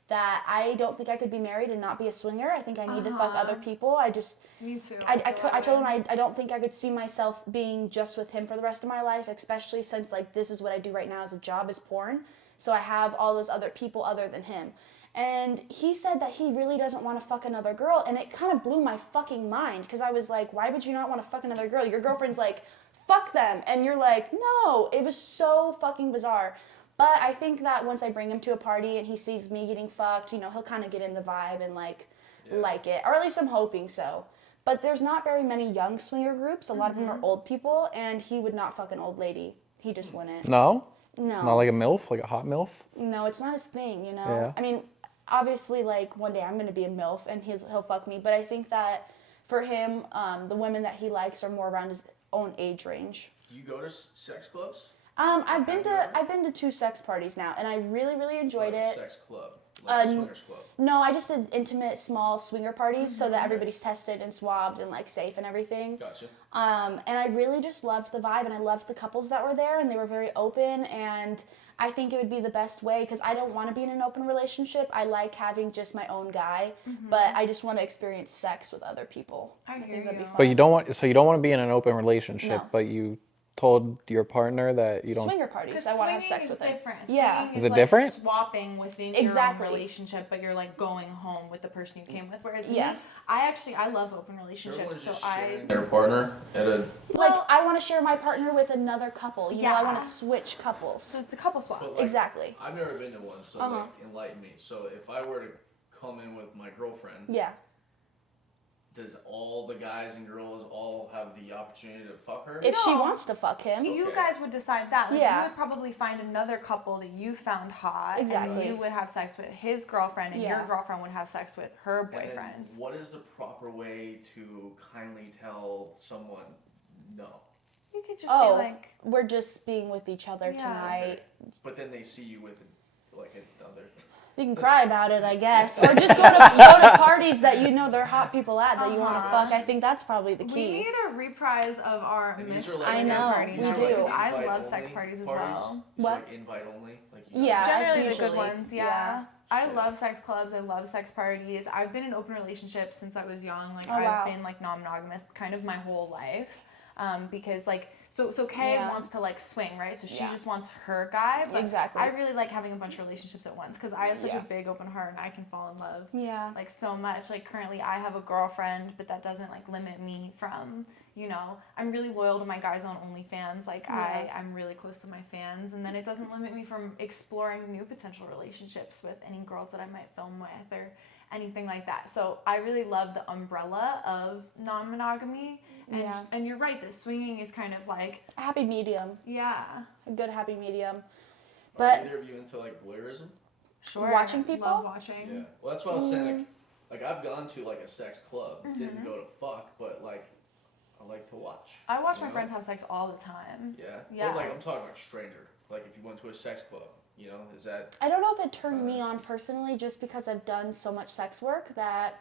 that I don't think I could be married and not be a swinger. I think I need to fuck other people. I just. Me too. I told him I don't think I could see myself being just with him for the rest of my life, especially since like this is what I do right now as a job, is porn. So I have all those other people other than him. And he said that he really doesn't want to fuck another girl, and it kind of blew my fucking mind because I was like, why would you not want to fuck another girl? Your girlfriend's like, fuck them, and you're like, no. It was so fucking bizarre. But I think that once I bring him to a party and he sees me getting fucked, you know, he'll kind of get in the vibe and like it, or at least I'm hoping so. But there's not very many young swinger groups. A lot of them are old people, and he would not fuck an old lady. He just wouldn't. No? No. Not like a MILF, like a hot MILF? No, it's not his thing, you know? Yeah. I mean, obviously, like, one day I'm going to be a MILF and he'll fuck me, but I think that for him, the women that he likes are more around his own age range. Do you go to sex clubs? I've been to 2 sex parties now, and I really, really enjoyed Like it. a sex club, like a swingers club. No, I just did intimate, small swinger parties so that everybody's tested and swabbed and, like, safe and everything. Gotcha. And I really just loved the vibe, and I loved the couples that were there, and they were very open, and I think it would be the best way, because I don't want to be in an open relationship. I like having just my own guy, but I just want to experience sex with other people. I hear think that'd be you. fun. But you don't want to be in an open relationship, No. but you told your partner that you don't. Swinger parties, I want to have sex with them. different. Yeah. Swinging Is it like different? Swapping within Exactly. your own relationship, but you're like going home with the person you came with. Whereas Yeah. me, I love open relationships, Everyone's so just I. sharing their partner at a. Like, Well- I want to share my partner with another couple. You know, I want Yeah. to switch couples. So it's a couple swap. But, like, Exactly. I've never been to one, so like enlighten me. So if I were to come in with my girlfriend, Yeah. does all the guys and girls all have the opportunity to fuck her? If she No. wants to fuck him. You Okay. guys would decide that. Like, Yeah. you would probably find another couple that you found hot, Exactly. and you would have sex with his girlfriend, and your Yeah. girlfriend would have sex with her And then boyfriends. what is the proper way to kindly tell someone no? You could just Oh, be like, we're just being with each other Yeah. tonight. But then they see you with like another. You can cry about it, I guess, or just go to parties that you know there are hot people at that you want to fuck. I think that's probably the we key. need a reprise of our And these missed are like I know, parties. we these are do. like Because I invite love sex only parties as parties? well. These What? are like invite only, like you Yeah. Generally the usually. good ones, yeah. Yeah. I love sex clubs. I love sex parties. I've been in open relationships since I was young. Like Oh, I've wow. been like non-monogamous kind of my whole life, because like so Kay Yeah. wants to like swing, right? So she Yeah. just wants her guy. But Exactly. I really like having a bunch of relationships at once because I have such Yeah. a big open heart and I can fall in love Yeah. like so much. Like currently I have a girlfriend, but that doesn't like limit me from, you know, I'm really loyal to my guys on OnlyFans. Like Yeah. I'm really close to my fans, and then it doesn't limit me from exploring new potential relationships with any girls that I might film with or anything like that. So I really love the umbrella of non-monogamy. And, Yeah. and you're right, the swinging is kind of like, A happy medium, yeah, a good happy medium. Are But either of you into like voyeurism? sure. Watching people? Love watching. Yeah. Well, that's what I was saying. Like I've gone to like a sex club, didn't go to fuck, but like I like to watch. I watch You my know? friends have sex all the time. Yeah. Yeah. But like I'm talking like stranger. Like if you went to a sex club, you know, is that I don't know if it turned me on personally, just because I've done so much sex work that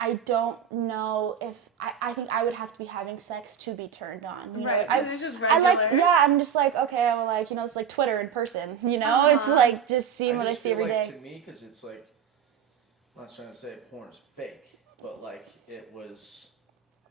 I don't know if I think I would have to be having sex to be turned on. You know? Right, I, 'cause it's just I like, regular. yeah, I'm just like, okay, well, like, you know, it's like Twitter in person, you know? It's like just seeing what I just see feel every like day. to me, because it's like, I'm not trying to say porn is fake, but like it was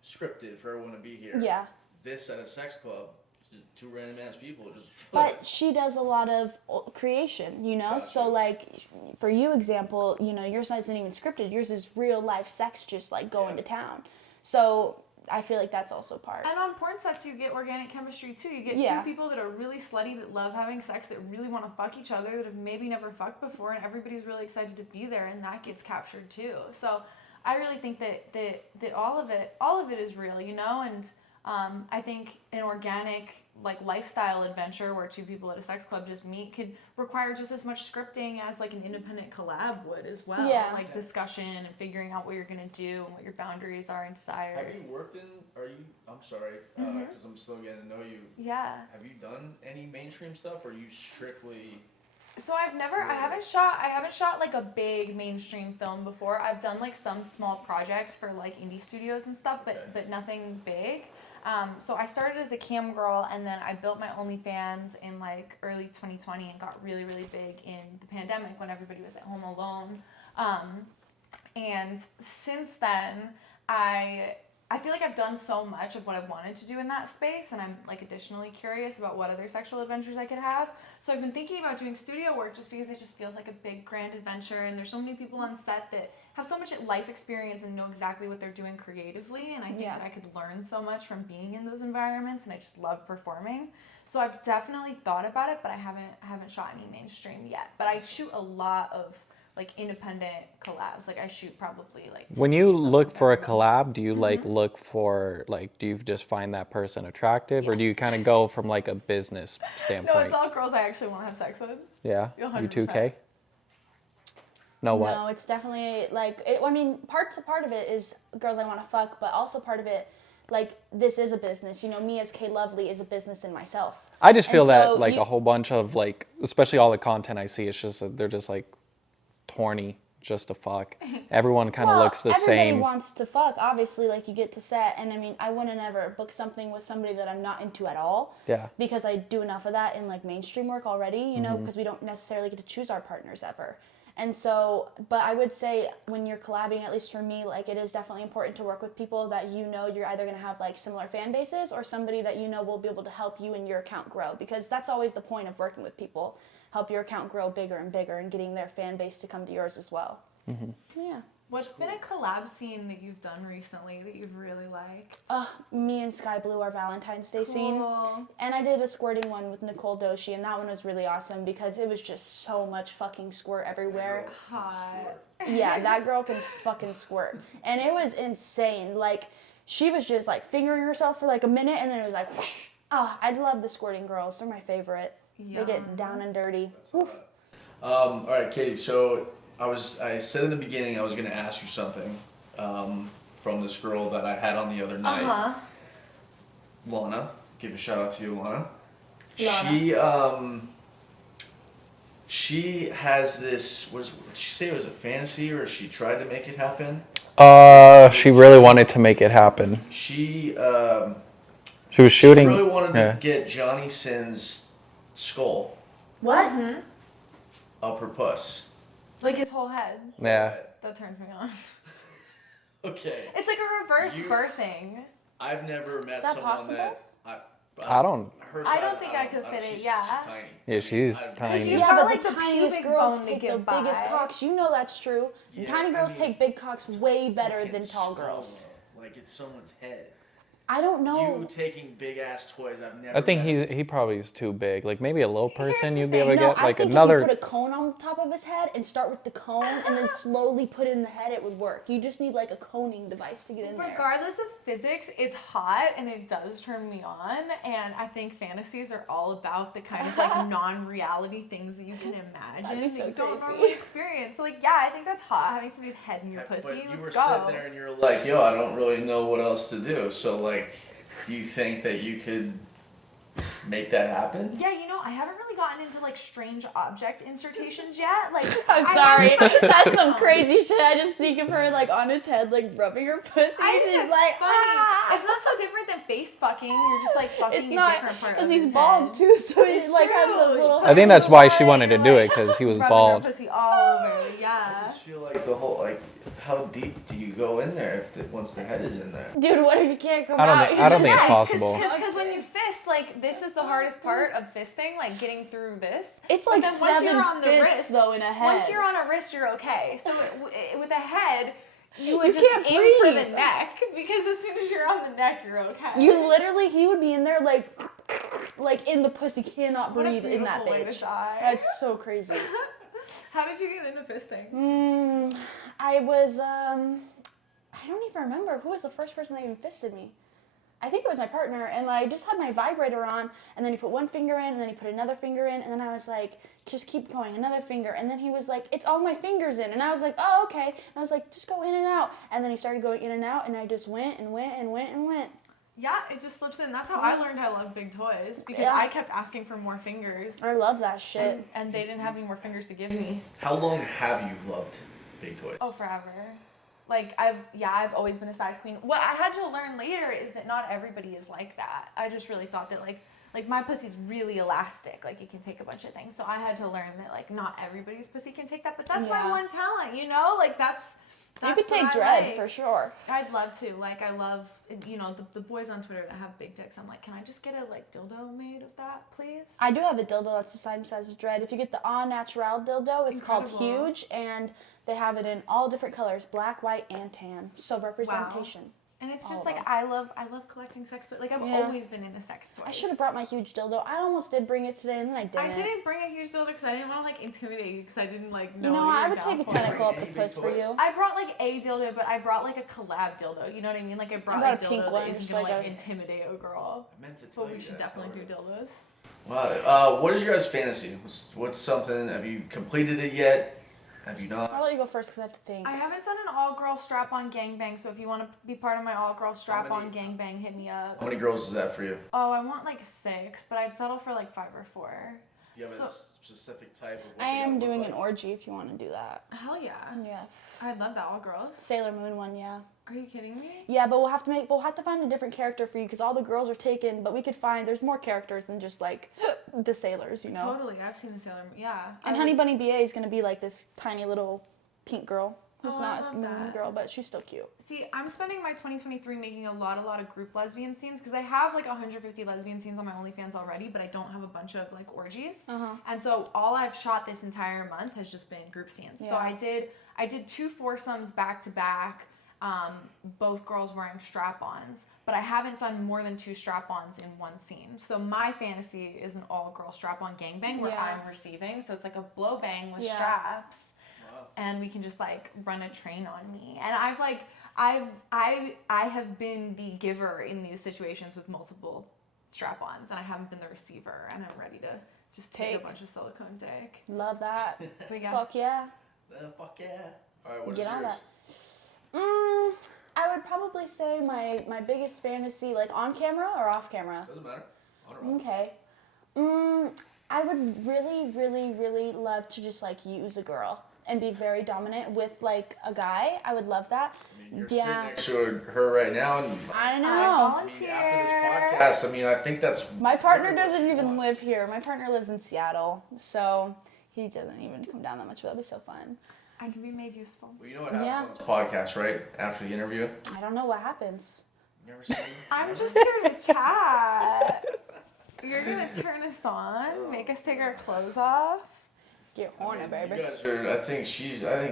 scripted for everyone to be here. Yeah. This at a sex club is two random ass people just. But she does a lot of creation, you know? Gotcha. So, like, for you, example, you know, yours isn't even scripted. Yours is real life sex just, like, going to town. So, I feel like that's also part. And on porn sets, you get organic chemistry, too. You get two people that are really slutty, that love having sex, that really want to fuck each other, that have maybe never fucked before, and everybody's really excited to be there, and that gets captured, too. So, I really think that all of it is real, you know? And I think an organic, like, lifestyle adventure where two people at a sex club just meet could require just as much scripting as, like, an independent collab would as well. Yeah. Like, discussion and figuring out what you're going to do and what your boundaries are and desires. Have you worked in, I'm sorry, because I'm still getting to know you. Yeah. Have you done any mainstream stuff, or are you strictly... So I haven't shot like a big mainstream film before. I've done like some small projects for like indie studios and stuff, but nothing big. So I started as a cam girl, and then I built my OnlyFans in like early 2020 and got really, really big in the pandemic when everybody was at home alone. And since then, I feel like I've done so much of what I wanted to do in that space, and I'm like additionally curious about what other sexual adventures I could have. So I've been thinking about doing studio work just because it just feels like a big grand adventure, and there's so many people on set that have so much life experience and know exactly what they're doing creatively, and I think that I could learn so much from being in those environments, and I just love performing. So I've definitely thought about it, but I haven't shot any mainstream yet. But I shoot a lot of like independent collabs. Like I shoot probably like. When you look for a collab, do you like look for like, do you just find that person attractive, or do you kind of go from like a business standpoint? No, it's all girls I actually want to have sex with. Yeah, 100%. you 2K? No, what? No, it's definitely like, I mean, part of it is girls I want to fuck, but also part of it, like, this is a business. You know, me as K Lovely is a business in myself. I just feel And that so like a whole bunch of like, especially all the content I see, it's just that they're just like horny just to fuck. Everyone kind of looks the everybody same. wants to fuck, obviously, like you get to set, and I mean, I wouldn't ever book something with somebody that I'm not into at all. Yeah. Because I do enough of that in like mainstream work already, you know, because we don't necessarily get to choose our partners ever. And so, but I would say when you're collabing, at least for me, like it is definitely important to work with people that you know you're either going to have like similar fan bases, or somebody that you know will be able to help you and your account grow, because that's always the point of working with people. Help your account grow bigger and bigger and getting their fan base to come to yours as well. Yeah. What's been a collab scene that you've done recently that you've really liked? Me and Sky Blue, our Valentine's Day scene. Cool. And I did a squirting one with Nicole Doshi, and that one was really awesome because it was just so much fucking squirt everywhere. Hot. Yeah, that girl can fucking squirt. And it was insane. Like, she was just like fingering herself for like a minute, and then it was like, whoosh. Oh, I love the squirting girls. They're my favorite. They get down and dirty. All right, Katie. So I said in the beginning I was gonna ask you something from this girl that I had on the other night. Lana, give a shout out to you, Lana. She has this. What did she say? Was it fantasy, or she tried to make it happen? She really wanted to make it happen. She was shooting. She really wanted to get Johnny Sin's skull What? up her puss. Like his whole head. Yeah. That turns me on. Okay. It's like a reverse birthing. I've never met that someone possible? that I don't. Her I don't size, think I could fit it, she's yeah. tiny. Yeah, she's tiny. You've Yeah, got, but like, the the tiniest pubic girls bone to take the get biggest by. cocks. You know that's true. Yeah, Tiny girls I mean, take big cocks way better Fucking than tall skull, girls. though. Like it's someone's head. I don't know. You taking big ass toys, I've never. I think met. he probably is too big. Like maybe a little person the you'd be able to No, get I like think another. if you put a cone on top of his head and start with the cone and then slowly put it in the head, it would work. You just need like a coning device to get in there. Regardless of physics, it's hot and it does turn me on. And I think fantasies are all about the kind of like non-reality things that you can imagine That'd be so that you don't crazy. normally experience. So like, yeah, I think that's hot. Having somebody's head in your pussy. But you were Let's go. sitting there and you're like, yo, I don't really know what else to do. So like, do you think that you could make that happen? Yeah, you know, I haven't really gotten into like strange object insertions yet. Like, I'm I sorry. haven't- That's some crazy shit. I just think of her like on his head, like rubbing her pussy. I think She's it's like, funny. ah! It's not so different than face fucking. You're just like fucking It's a not, different part of because his he's bald head. too, so he It's like has those true. little. I think that's why she You're wanted to do it, because he was rubbing bald. Her pussy all over. I Yeah. just feel like the whole like how deep do you go in there once the head is in there? Dude, what if you can't come I don't out? think- I don't think it's Yeah, possible. Because when you fist, like, this is the hardest part of fisting, like, getting through this. It's But like then once 7 you're on the fists, wrist, though, in a head. Once you're on a wrist, you're okay. So with a head, you would You just can't aim for breathe. the neck, because as soon as you're on the neck, you're okay. You literally, he would be in there like in the pussy, cannot What a breathe in that beautiful way to bitch. die. That's so crazy. How did you get into fisting? I was, I don't even remember who was the first person that even fisted me. I think it was my partner, and I just had my vibrator on, and then he put one finger in, and then he put another finger in, and then I was like, just keep going, another finger, and then he was like, it's all my fingers in, and I was like, oh, okay, and I was like, just go in and out, and then he started going in and out, and I just went and went and went and went. Yeah, it just slips in. That's how I learned I love big toys, because Yeah. I kept asking for more fingers, I love that shit. and they didn't have any more fingers to give me. How long have you loved big toys? Oh, forever. Like, I've always been a size queen. What I had to learn later is that not everybody is like that. I just really thought that, like my pussy's really elastic. Like, it can take a bunch of things. So I had to learn that, like, not everybody's pussy can take that. But that's my Yeah. one talent, you know? Like, that's You could what take I dread like. for sure. I'd love to. Like, I love, you know, the boys on Twitter that have big dicks. I'm like, can I just get a, like, dildo made of that, please? I do have a dildo that's the same size as dread. If you get the Au Natural dildo, it's called Incredible. Huge, and they have it in all different colors, black, white, and tan. So representation. And it's All just of like, them. I love collecting sex toys. Like, I've Yeah. always been into sex toys. I should have brought my huge dildo. I almost did bring it today, and then I didn't. I didn't bring a huge dildo because I didn't want to like intimidate you because I didn't like know. You know, what you I were would down take a for. tentacle up Any the big puss for toys? you. I brought like a dildo, but I brought like a collab dildo. You know what I mean? Like I brought brought a a dildo pink that one, isn't just gonna like like a- intimidate a girl. I meant to tell But we you should that definitely do already. dildos. Wow. What is your guys' fantasy? What's something? Have you completed it yet? Have you not? I'll let you go first because I have to think. I haven't done an all-girl strap-on gangbang, so if you want to be part of my all-girl strap-on many- gangbang, hit me up. How many girls is that for you? Oh, I want like 6, but I'd settle for like 5 or 4. Do you have So- a specific type of what I they am gotta doing look an like? orgy if you want to do that. Hell yeah. Yeah. I'd love that, all girls. Sailor Moon one, yeah. Are you kidding me? Yeah, but we'll have to find a different character for you because all the girls are taken, but we could find there's more characters than just like the sailors, you know. Totally, I've seen the Sailor Moon. Yeah. And I Honey would- Bunny BA is gonna be like this tiny little pink girl who's Oh, I not a love moon that. girl, but she's still cute. See, I'm spending my 2023 making a lot of group lesbian scenes because I have like 150 lesbian scenes on my OnlyFans already, but I don't have a bunch of like orgies. Uh-huh. And so all I've shot this entire month has just been group scenes. So Yeah. I did 2 foursomes back to back, both girls wearing strap-ons, but I haven't done more than 2 strap-ons in one scene. So my fantasy is an all-girl strap-on gangbang where Yeah. I'm receiving. So it's like a blow bang with Yeah. straps. Wow. And we can just like run a train on me. And I have been the giver in these situations with multiple strap-ons, and I haven't been the receiver. And I'm ready to just take a Take. bunch of silicone dick. Love that. But yes, Fuck yeah. Fuck yeah. All right, what is Get on yours? that. I would probably say my biggest fantasy, like on camera or off camera. Doesn't matter. On or off. Okay. I would really, really, really love to just like use a girl and be very dominant with like a guy. I would love that. I mean, you're Yeah. sitting next to her right now, and I I know. I mean, after this podcast, I mean, I think that's My partner really what doesn't she even wants. live here. My partner lives in Seattle, so he doesn't even come down that much. But that'd be so fun. I can be made useful. Well, you know what happens Yeah. on this podcast, right? After the interview. I don't know what happens. You never seen? I'm just here to chat. You're gonna turn us on, make us take our clothes off. Get I on it, mean, baby. You guys are. I think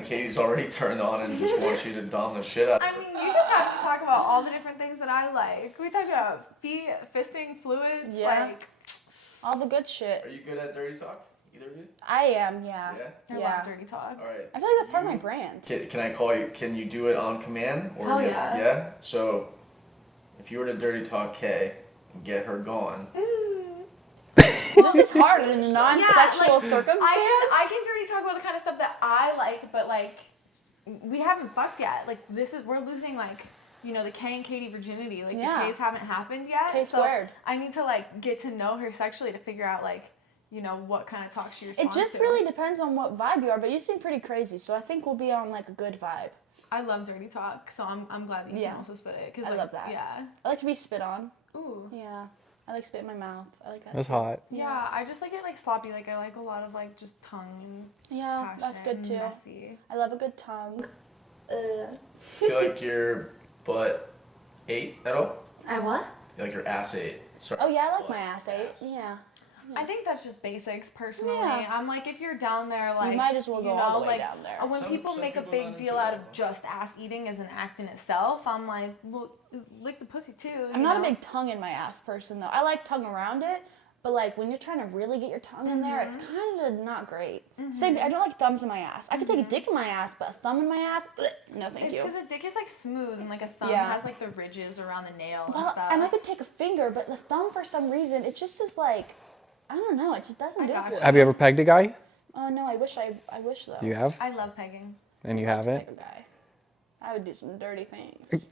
Katie's already turned on and just wants you to dom the shit out. I mean, you just have to talk about all the different things that I like. We talked about feet, fisting, fluids, Yeah. like All the good shit. Are you good at dirty talk? Either of you? I am, yeah. Yeah. I Yeah. love dirty talk. All right. I feel like that's part of my brand. Can I call you? Can you do it on command? Or Hell you yeah. Yeah. So, if you were to dirty talk Kay and get her going, This is hard in a non-sexual like, circumstance. I can dirty talk about the kind of stuff that I like, but like we haven't fucked yet. Like we're losing like, you know, the Kay and Katie virginity. Like Yeah. the Kays haven't happened yet. K so squared. I need to like get to know her sexually to figure out like, you know, what kind of talk she It responds just to. really depends on what vibe you are, but you seem pretty crazy, so I think we'll be on like a good vibe. I love dirty talk, so I'm glad that you Yeah. can also spit it. 'Cause, I like, love that. Yeah. I like to be spit on. Ooh. Yeah. I like spit in my mouth. I like that. That's too. hot. Yeah, I just like it like sloppy. Like I like a lot of like just tongue and Yeah, passion that's good and too. messy. I love a good tongue. feel like your butt ate at all? I what? You like your ass ate? Sorry. Oh yeah, I like Butt, my ass ate. Yeah. I think that's just basics, personally. Yeah. I'm like, if you're down there, like, You might as well go all the way like, down there. when Some people make a people big not deal into out it. of just ass eating as an act in itself, I'm like, well, lick the pussy too. I'm not a big tongue in my ass person though. I like tongue around it, but like when you're trying to really get your tongue in there, it's kind of not great. Same. I don't like thumbs in my ass. I could take a dick in my ass, but a thumb in my ass, no, thank It's you. because a dick is like smooth and like a thumb Yeah. has like the ridges around the nail and Well, stuff. and I could take a finger, but the thumb for some reason it just is like, I don't know. It just doesn't do it. gotcha. for Have me. you ever pegged a guy? Oh no, I wish though. You have? I love pegging. And you I'd haven't? pick a guy. I would do some dirty things.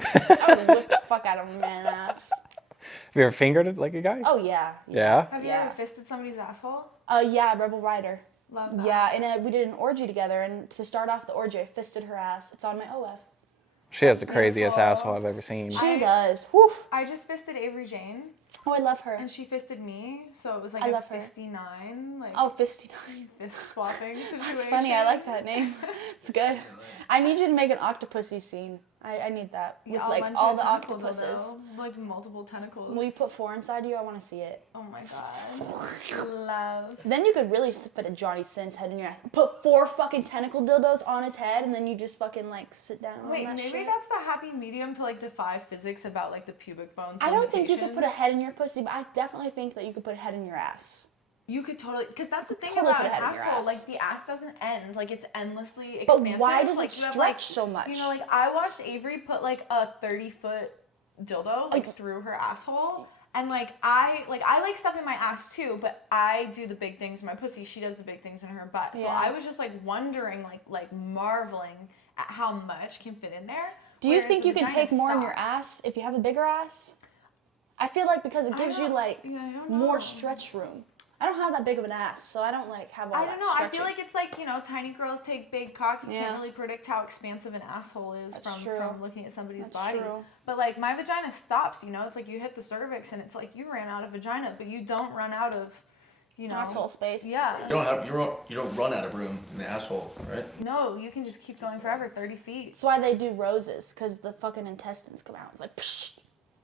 I would whip the fuck out of a man's ass. Have you ever fingered it like a guy? Oh yeah. Yeah? Have you Yeah. ever fisted somebody's asshole? Yeah, Rebel Rider. Love that. Yeah, and we did an orgy together, and to start off the orgy, I fisted her ass. It's on my OF. She has the craziest Beautiful. asshole I've ever seen. She does. Whew. I just fisted Avery Jane, Oh, I love her. and she fisted me, so it was like I a love her. fisty-9, like Oh, 59. fist swapping situation. It's funny. I like that name. It's good. I need you to make an octopussy scene. I need that. With Yeah, I'll like lend all you the a tentacle octopuses. dildo, like multiple tentacles. Will you put 4 inside you? I want to see it. Oh my god. Love. Then you could really fit a Johnny Sins head in your ass. Put 4 fucking tentacle dildos on his head, and then you just fucking like sit down Wait, on that maybe shit. that's the happy medium to like defy physics about like the pubic bones. I don't think you could put a limitations. head in your pussy, but I definitely think that you could put a head in your ass. You could totally, because that's the thing Totally about put an a head in your asshole. ass. Like the ass doesn't end. Like it's endlessly But expansive. why does like, it you have, stretch like, so much? You know, like I watched Avery put like a 30-foot dildo like Like- through her asshole. And like I like stuffing my ass too, but I do the big things in my pussy. She does the big things in her butt. So Yeah. I was just like wondering, like marveling at how much can fit in there. Do you whereas think the you can vagina take more in your stops. ass if you have a bigger ass? I feel like because it I gives you don't- like yeah, I don't more know. stretch room. I don't have that big of an ass, so I don't like have all I that don't know. I stretching. feel like it's like, you know, tiny girls take big cock. You Yeah. can't really predict how expansive an asshole is That's from true. looking at somebody's That's body. true. But like my vagina stops, you know, it's like you hit the cervix and it's like you ran out of vagina, but you don't run out of, you know, asshole space. Yeah. You don't run out of room in the asshole, right? No, you can just keep going forever, 30 feet. That's why they do roses, because the fucking intestines come out. It's like, psh,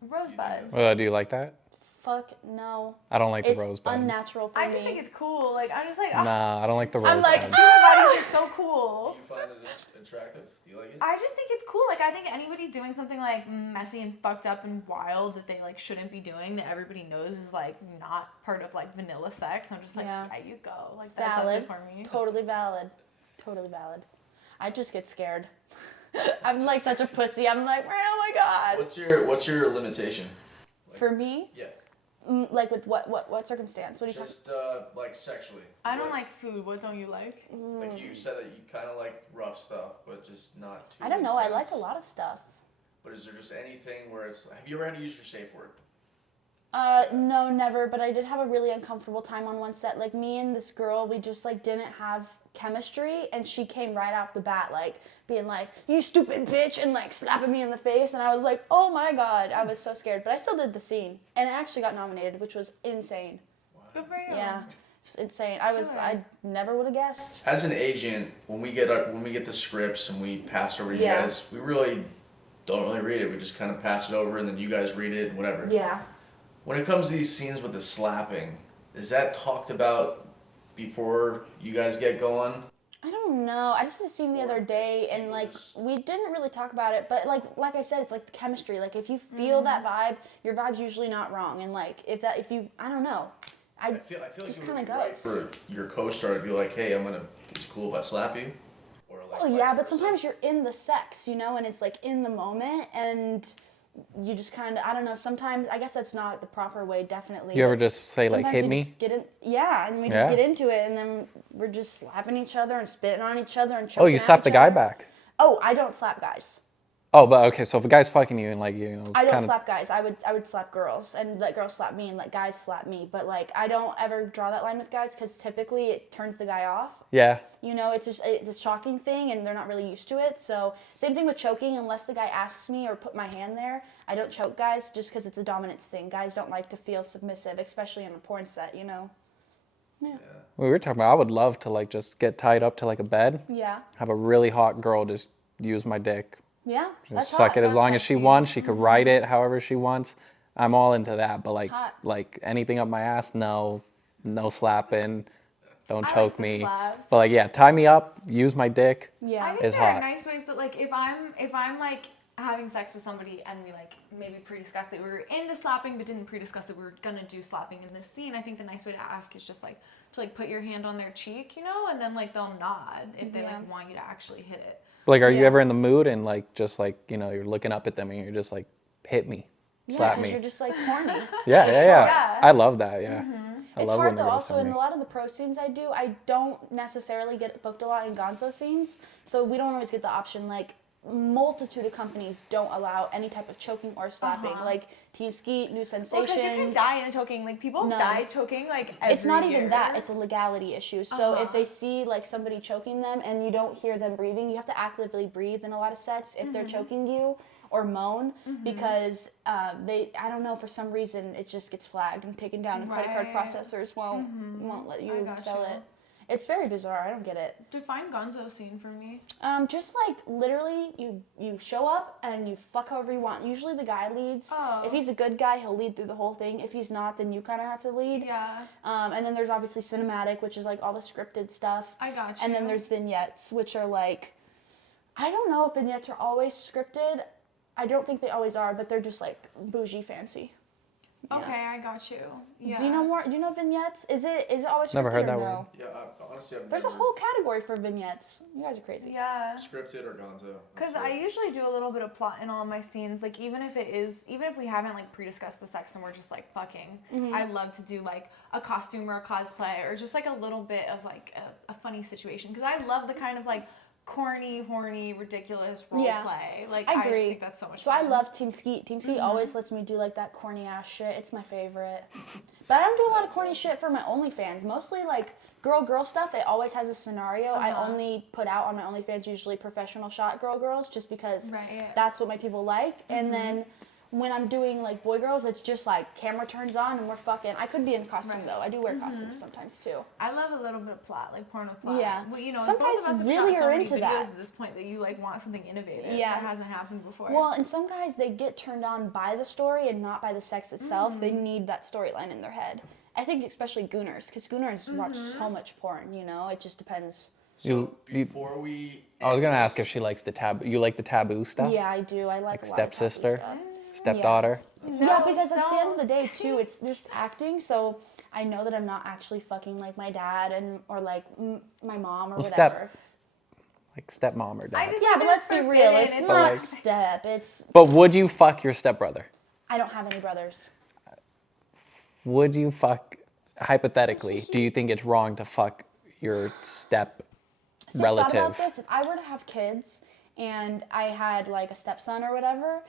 Rosebuds. Do you like that? fuck no. I don't like the It's rosebud. unnatural for I me. just think it's cool. Like I'm just like, ah, Nah, I don't like the rosebud. I'm like, human bodies are so cool. Do you find it attractive? Do you like it? I just think it's cool. Like I think anybody doing something like messy and fucked up and wild that they like shouldn't be doing, that everybody knows is like not part of like vanilla sex. I'm just like, Yeah. yeah, you go. Like It's that does valid. it for me. Totally valid. Totally valid. I just get scared. I'm like such a pussy. I'm like, oh my god. What's your limitation? For me, Yeah. like with what circumstance? What are you talking? Just like sexually. I don't like food. What don't you like? Like you said that you kind of like rough stuff, but just not too. I don't know. I like intense. a lot of stuff. But is there just anything where it's? Have you ever had to use your safe word? No, never. But I did have a really uncomfortable time on one set. Like me and this girl, we just like didn't have chemistry, and she came right off the bat like being like, "You stupid bitch," and like slapping me in the face, and I was like, "Oh my god!" I was so scared, but I still did the scene, and it actually got nominated, which was insane. Good for you. Yeah, it's insane. I never would have guessed. As an agent, when we get the scripts and we pass it over to you Yeah. guys, we really don't really read it. We just kind of pass it over, and then you guys read it and whatever. Yeah. When it comes to these scenes with the slapping, is that talked about before you guys get going? I don't know. I just did a scene the other day, and like we didn't really talk about it, but like I said, it's like the chemistry. Like if you feel that vibe, your vibe's usually not wrong, and like if I don't know. I feel like just it would kinda be right goes. for your co-star to be like, "Hey, is it cool if I slap you?" Or like. Well, vice yeah, but versa. sometimes you're in the sex, you know, and it's like in the moment, and you just kind of, I don't know, sometimes, I guess that's not the proper way, definitely. You ever but just say like, sometimes hit you me? just get in, yeah, and we Yeah. just get into it, and then we're just slapping each other and spitting on each other and choking Oh, you at slap the each guy other. back. Oh, I don't slap guys. Oh, but okay, so if a guy's fucking you and like, you know, it's I don't kind of, slap guys. I would slap girls, and let girls slap me, and let guys slap me. But like, I don't ever draw that line with guys because typically it turns the guy off. yeah. You know, it's just it's a shocking thing, and they're not really used to it. So same thing with choking. Unless the guy asks me or put my hand there, I don't choke guys just because it's a dominance thing. Guys don't like to feel submissive, especially on a porn set. You know. We were talking about, I would love to like just get tied up to like a bed, Yeah. have a really hot girl just use my dick. Yeah, that's Just suck hot. it as That's long as she sexy. wants. She could ride it however she wants. I'm all into that. But Hot. like anything up my ass, no slapping. Don't I choke like the me. slaps. But like, yeah, tie me up, use my dick. Yeah. I think Is there are hot. nice ways that like if I'm like having sex with somebody and we like maybe pre-discussed that we were into slapping but didn't pre-discuss that we were gonna do slapping in this scene, I think the nice way to ask is just like to like put your hand on their cheek, you know, and then like they'll nod if they Yeah. like want you to actually hit it. Like, are you Yeah. ever in the mood and like just like, you know, you're looking up at them and you're just like, hit me, Yeah, slap 'cause me. you're just like horny. Yeah. Yeah. I love that. Yeah. I It's love hard when though. they're Also, send in me. a lot of the pro scenes I do, I don't necessarily get booked a lot in gonzo scenes, so we don't always get the option. Like, multitude of companies don't allow any type of choking or slapping. Like Team Skeet, New Well, Sensations. because you can die in a choking. Like people No. die choking like every It's not even year. that. It's a legality issue. So if they see like somebody choking them and you don't hear them breathing, you have to actively breathe in a lot of sets if they're choking you or moan because I don't know, for some reason it just gets flagged and taken down and credit card Right. processors won't let you got sell you. it. It's very bizarre. I don't get it. Define gonzo scene for me. Just like literally, you show up and you fuck however you want. Usually the guy leads. Oh. If he's a good guy, he'll lead through the whole thing. If he's not, then you kind of have to lead. Yeah, And then there's obviously cinematic, which is like all the scripted stuff. I got you. And then there's vignettes, which are like, I don't know if vignettes are always scripted. I don't think they always are, but they're just like bougie fancy. Yeah. Okay, I got you. Yeah. Do you know more? Do you know vignettes? Is it always scripted Never heard or that no? Yeah, honestly, I've There's a never whole category for vignettes. You guys are crazy. Yeah. scripted or gonzo. Because I usually do a little bit of plot in all of my scenes. Like even if we haven't like pre-discussed the sex and we're just like fucking, I love to do like a costume or a cosplay or just like a little bit of like a funny situation. Because I love the kind of like corny, horny, ridiculous role Yeah. play. Like I I agree. just think that's so much So fun. I love Team Skeet. Team Skeet always lets me do like that corny ass shit. It's my favorite. But I don't do a lot of corny shit for my OnlyFans. Mostly like girl stuff. It always has a scenario. I only put out on my OnlyFans usually professional shot girls just because Right. that's what my people like. And then when I'm doing like boy girls, it's just like camera turns on and we're fucking. I could be in costume though. I do wear costumes sometimes too. I love a little bit of plot, like porno plot. Yeah. Well, you know, Some both guys of us have really shot so are many into videos that. at this point that you like want something innovative. Yeah. That hasn't happened before. Well, and some guys, they get turned on by the story and not by the sex itself. They need that storyline in their head. I think especially gooners, because gooners watch so much porn, you know? It just depends. You- Before we, I was end gonna ask this- if she likes the taboo. You like the taboo stuff? Yeah, I do. I like a lot of taboo Stepsister, stuff. stepdaughter. Yeah, because at the end of the day, too, it's just acting. So I know that I'm not actually fucking like my dad or like my mom or Well, whatever. Like stepmom or dad. I just Yeah, think but let's it's be real. forbidden. It's It's not like- step. It's But would you fuck your stepbrother? I don't have any brothers. Would you fuck, hypothetically, do you think it's wrong to fuck your step See, I thought relative? about this. If I were to have kids and I had like a stepson or whatever,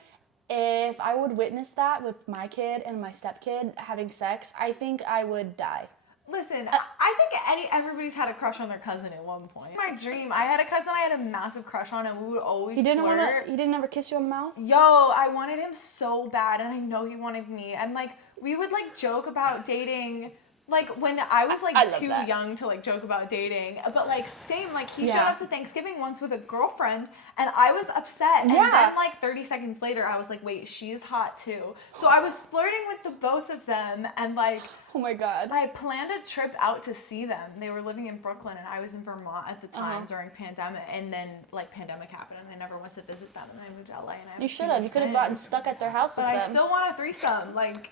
if I would witness that with my kid and my stepkid having sex, I think I would die. Listen, I think everybody's had a crush on their cousin at one point. My dream, I had a cousin I had a massive crush on, and we would always He didn't flirt. he didn't ever kiss you on the mouth? Yo, I wanted him so bad, and I know he wanted me. And like, we would like joke about dating. Like when I was like I love too that. young to like joke about dating, but like same, like he showed Yeah. up to Thanksgiving once with a girlfriend and I was upset. And Yeah. then like 30 seconds later I was like, wait, she's hot too. So I was flirting with the both of them and like Oh my god. I planned a trip out to see them. They were living in Brooklyn and I was in Vermont at the time during pandemic, and then like pandemic happened and I never went to visit them and I moved to LA and I haven't You seen should have. them You could have since. gotten stuck at their house with But I them. still want a threesome. Like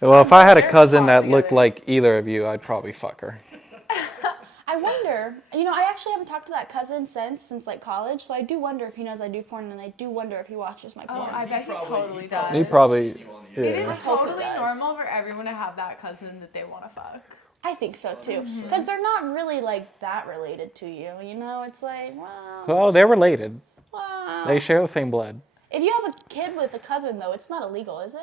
Well, if I had a They're cousin all that looked together. like either of you, I'd probably fuck her. I wonder. You know, I actually haven't talked to that cousin since like college, so I do wonder if he knows I do porn, and I do wonder if he watches my porn. Oh, I bet he totally does. He probably- seen you on the yeah. It internet. is hope it totally does. normal for everyone to have that cousin that they want to fuck. I think so too, because they're not really like that related to you. You know, it's like, well, Well, they're related. well. They share the same blood. If you have a kid with a cousin, though, it's not illegal, is it?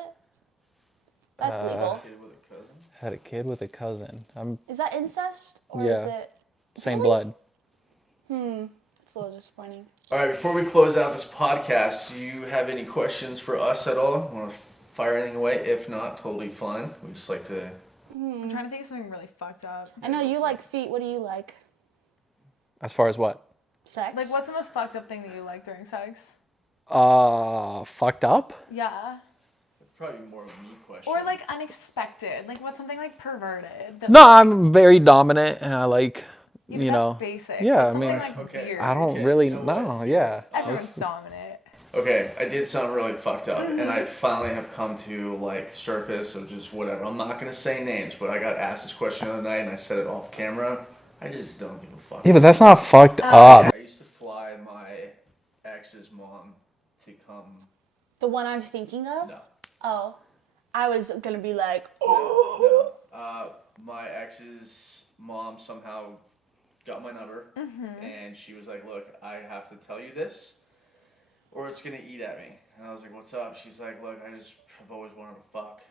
That's legal. Kid with a cousin. Had a kid with a cousin. I'm Is that incest or is Yeah. it? same Really? blood. It's a little disappointing. All right, before we close out this podcast, do you have any questions for us at all? Want to fire anything away? If not, totally fine. We just like to. I'm trying to think of something really fucked up. I know you like feet. What do you like? As far as what? Sex. Like, what's the most fucked up thing that you like during sex? Fucked up? Yeah. It's probably more of a me question. Or like unexpected. Like, what's something like perverted? That, No, I'm very dominant, and I like, Even you that's know. basic. Yeah, What's I mean, something, like, Okay. weird? I don't Okay, really you know know. what? Yeah. Everyone's This- dominant. Okay, I did something really fucked up, and I finally have come to like surface of just whatever. I'm not gonna say names, but I got asked this question the other night, and I said it off camera. I just don't give a fuck. Yeah, but that's not fucked up. I used to fly my ex's mom to come. The one I'm thinking of? No. Oh. I was gonna be like, No. My ex's mom somehow got my number, and she was like, "Look, I have to tell you this, or it's gonna eat at me." And I was like, "What's up?" She's like, "Look, I've always wanted to fuck."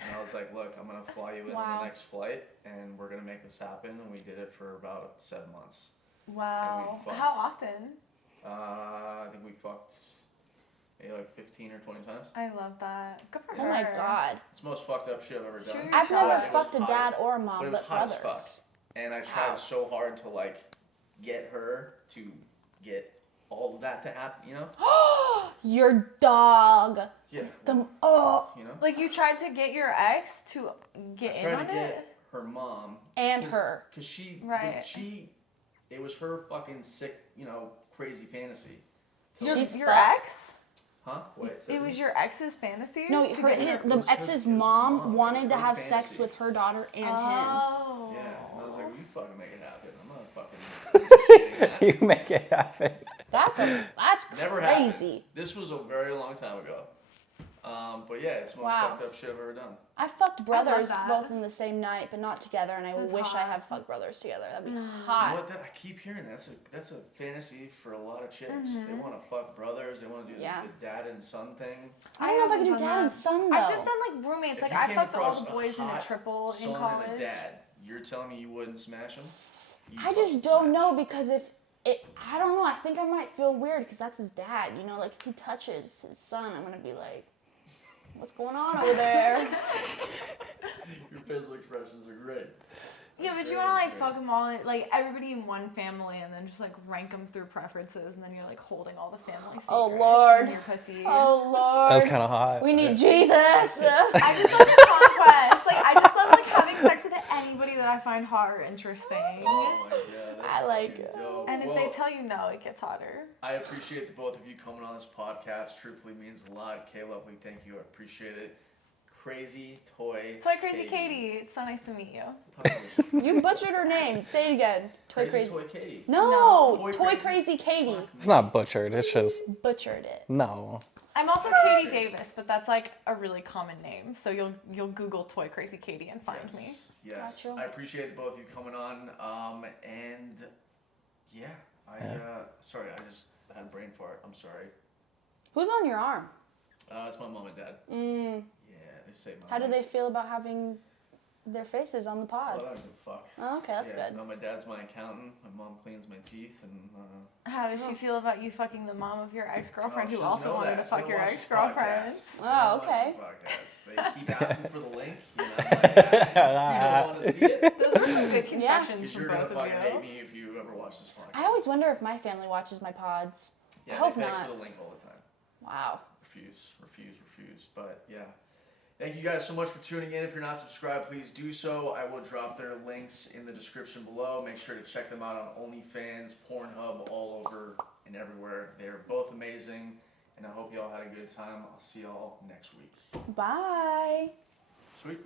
And I was like, "Look, I'm gonna fly you in on Wow. the next flight, and we're gonna make this happen." And we did it for about 7 months. Wow. fucked. How often? I think we fucked maybe like 15 or 20 times. I love that. Good for oh her. my god. It's the most fucked up shit I've ever done. Sure. I've But never it was fucked a hot. dad or a But mom, it was but hot as brothers. fuck. And I tried so hard to like get her to get all of that to happen, you know? Your dog. Yeah. The You know? Like, you tried to get your ex to get I in tried on to it? get her mom. and her. Cause she, Right. it was her fucking sick, you know, crazy fantasy. To Your, like- She's your fucked. ex? huh? Wait. say It again? was your ex's fantasy? No, to her, get his, her- the was ex's her mom mom. It wanted was to her have sex fantasy. with her daughter and him. Oh. Yeah. And I was like, well, you fucking make it happen. I'm not fucking shitting that. You make it happen. That's Never crazy. happened. This was a very long time ago. But yeah, it's the most Wow. fucked up shit I've ever done. I fucked brothers that. both in the same night, but not together, and I That's wish I hot. had fucked brothers together. That'd be You know hot. what? I keep hearing that's a fantasy for a lot of chicks. They want to fuck brothers. They want to do Yeah. the dad and son thing. I don't know if I haven't can do done dad that. and son though. I've just done like roommates. If Like, you I came fucked all across the boys in a hot triple in son college. and a dad, you're telling me you wouldn't smash them? I just don't know because if it, I don't know. I think I might feel weird because that's his dad. You know, like if he touches his son, I'm gonna be like, "What's going on over there?" Your facial expressions are great. Yeah, but you want to like fuck them all, like everybody in one family, and then just like rank them through preferences, and then you're like holding all the family secrets. Oh, Lord. In your pussy. Oh Lord. That's kind of hot. We need Jesus. I just love the conquest. Like, I just love like having sex with anybody that I find hot or interesting. Oh my god, that's I like fucking it. dope. And if Well, they tell you no, it gets hotter. I appreciate the both of you coming on this podcast. Truthfully means a lot. Caleb, we thank you. I appreciate it. Crazy Toy. Toy Crazy Katie, it's so nice to meet you. You butchered her name. Say it again. Toy Crazy Crazy. Toy Katie. No, Toy Toy Crazy. Crazy Katie. Fuck It's me. not butchered. It's just Butchered it. no. I'm also Katie Shit. Davis, but that's like a really common name. So you'll Google Toy Crazy Katie and find Yes. me. Yes. Gotcha. I appreciate the both of you coming on. And yeah, sorry, I just had a brain fart. I'm sorry. Who's on your arm? It's my mom and dad. Mm. Yeah, they saved my How do life. they feel about having their faces on the Well, pod? I don't give a fuck. Oh, okay, that's yeah, good. No, my dad's my accountant. My mom cleans my teeth, and How does she feel about you fucking the mom of your ex-girlfriend she who doesn't also know wanted that. to fuck They your watch this ex-girlfriend? podcast. They Oh, don't watch okay. the podcast. They keep asking for the link. You know, like, you don't want to see it. Those were some good Yeah. confessions Because from you're gonna both of fucking hate you. me if you ever watch this podcast. I always wonder if my family watches my pods. Yeah, I hope they beg not. for the link all the time. Wow. Refuse. But yeah. Thank you guys so much for tuning in. If you're not subscribed, please do so. I will drop their links in the description below. Make sure to check them out on OnlyFans, Pornhub, all over and everywhere. They're both amazing, and I hope you all had a good time. I'll see y'all next week. Bye. Sweet.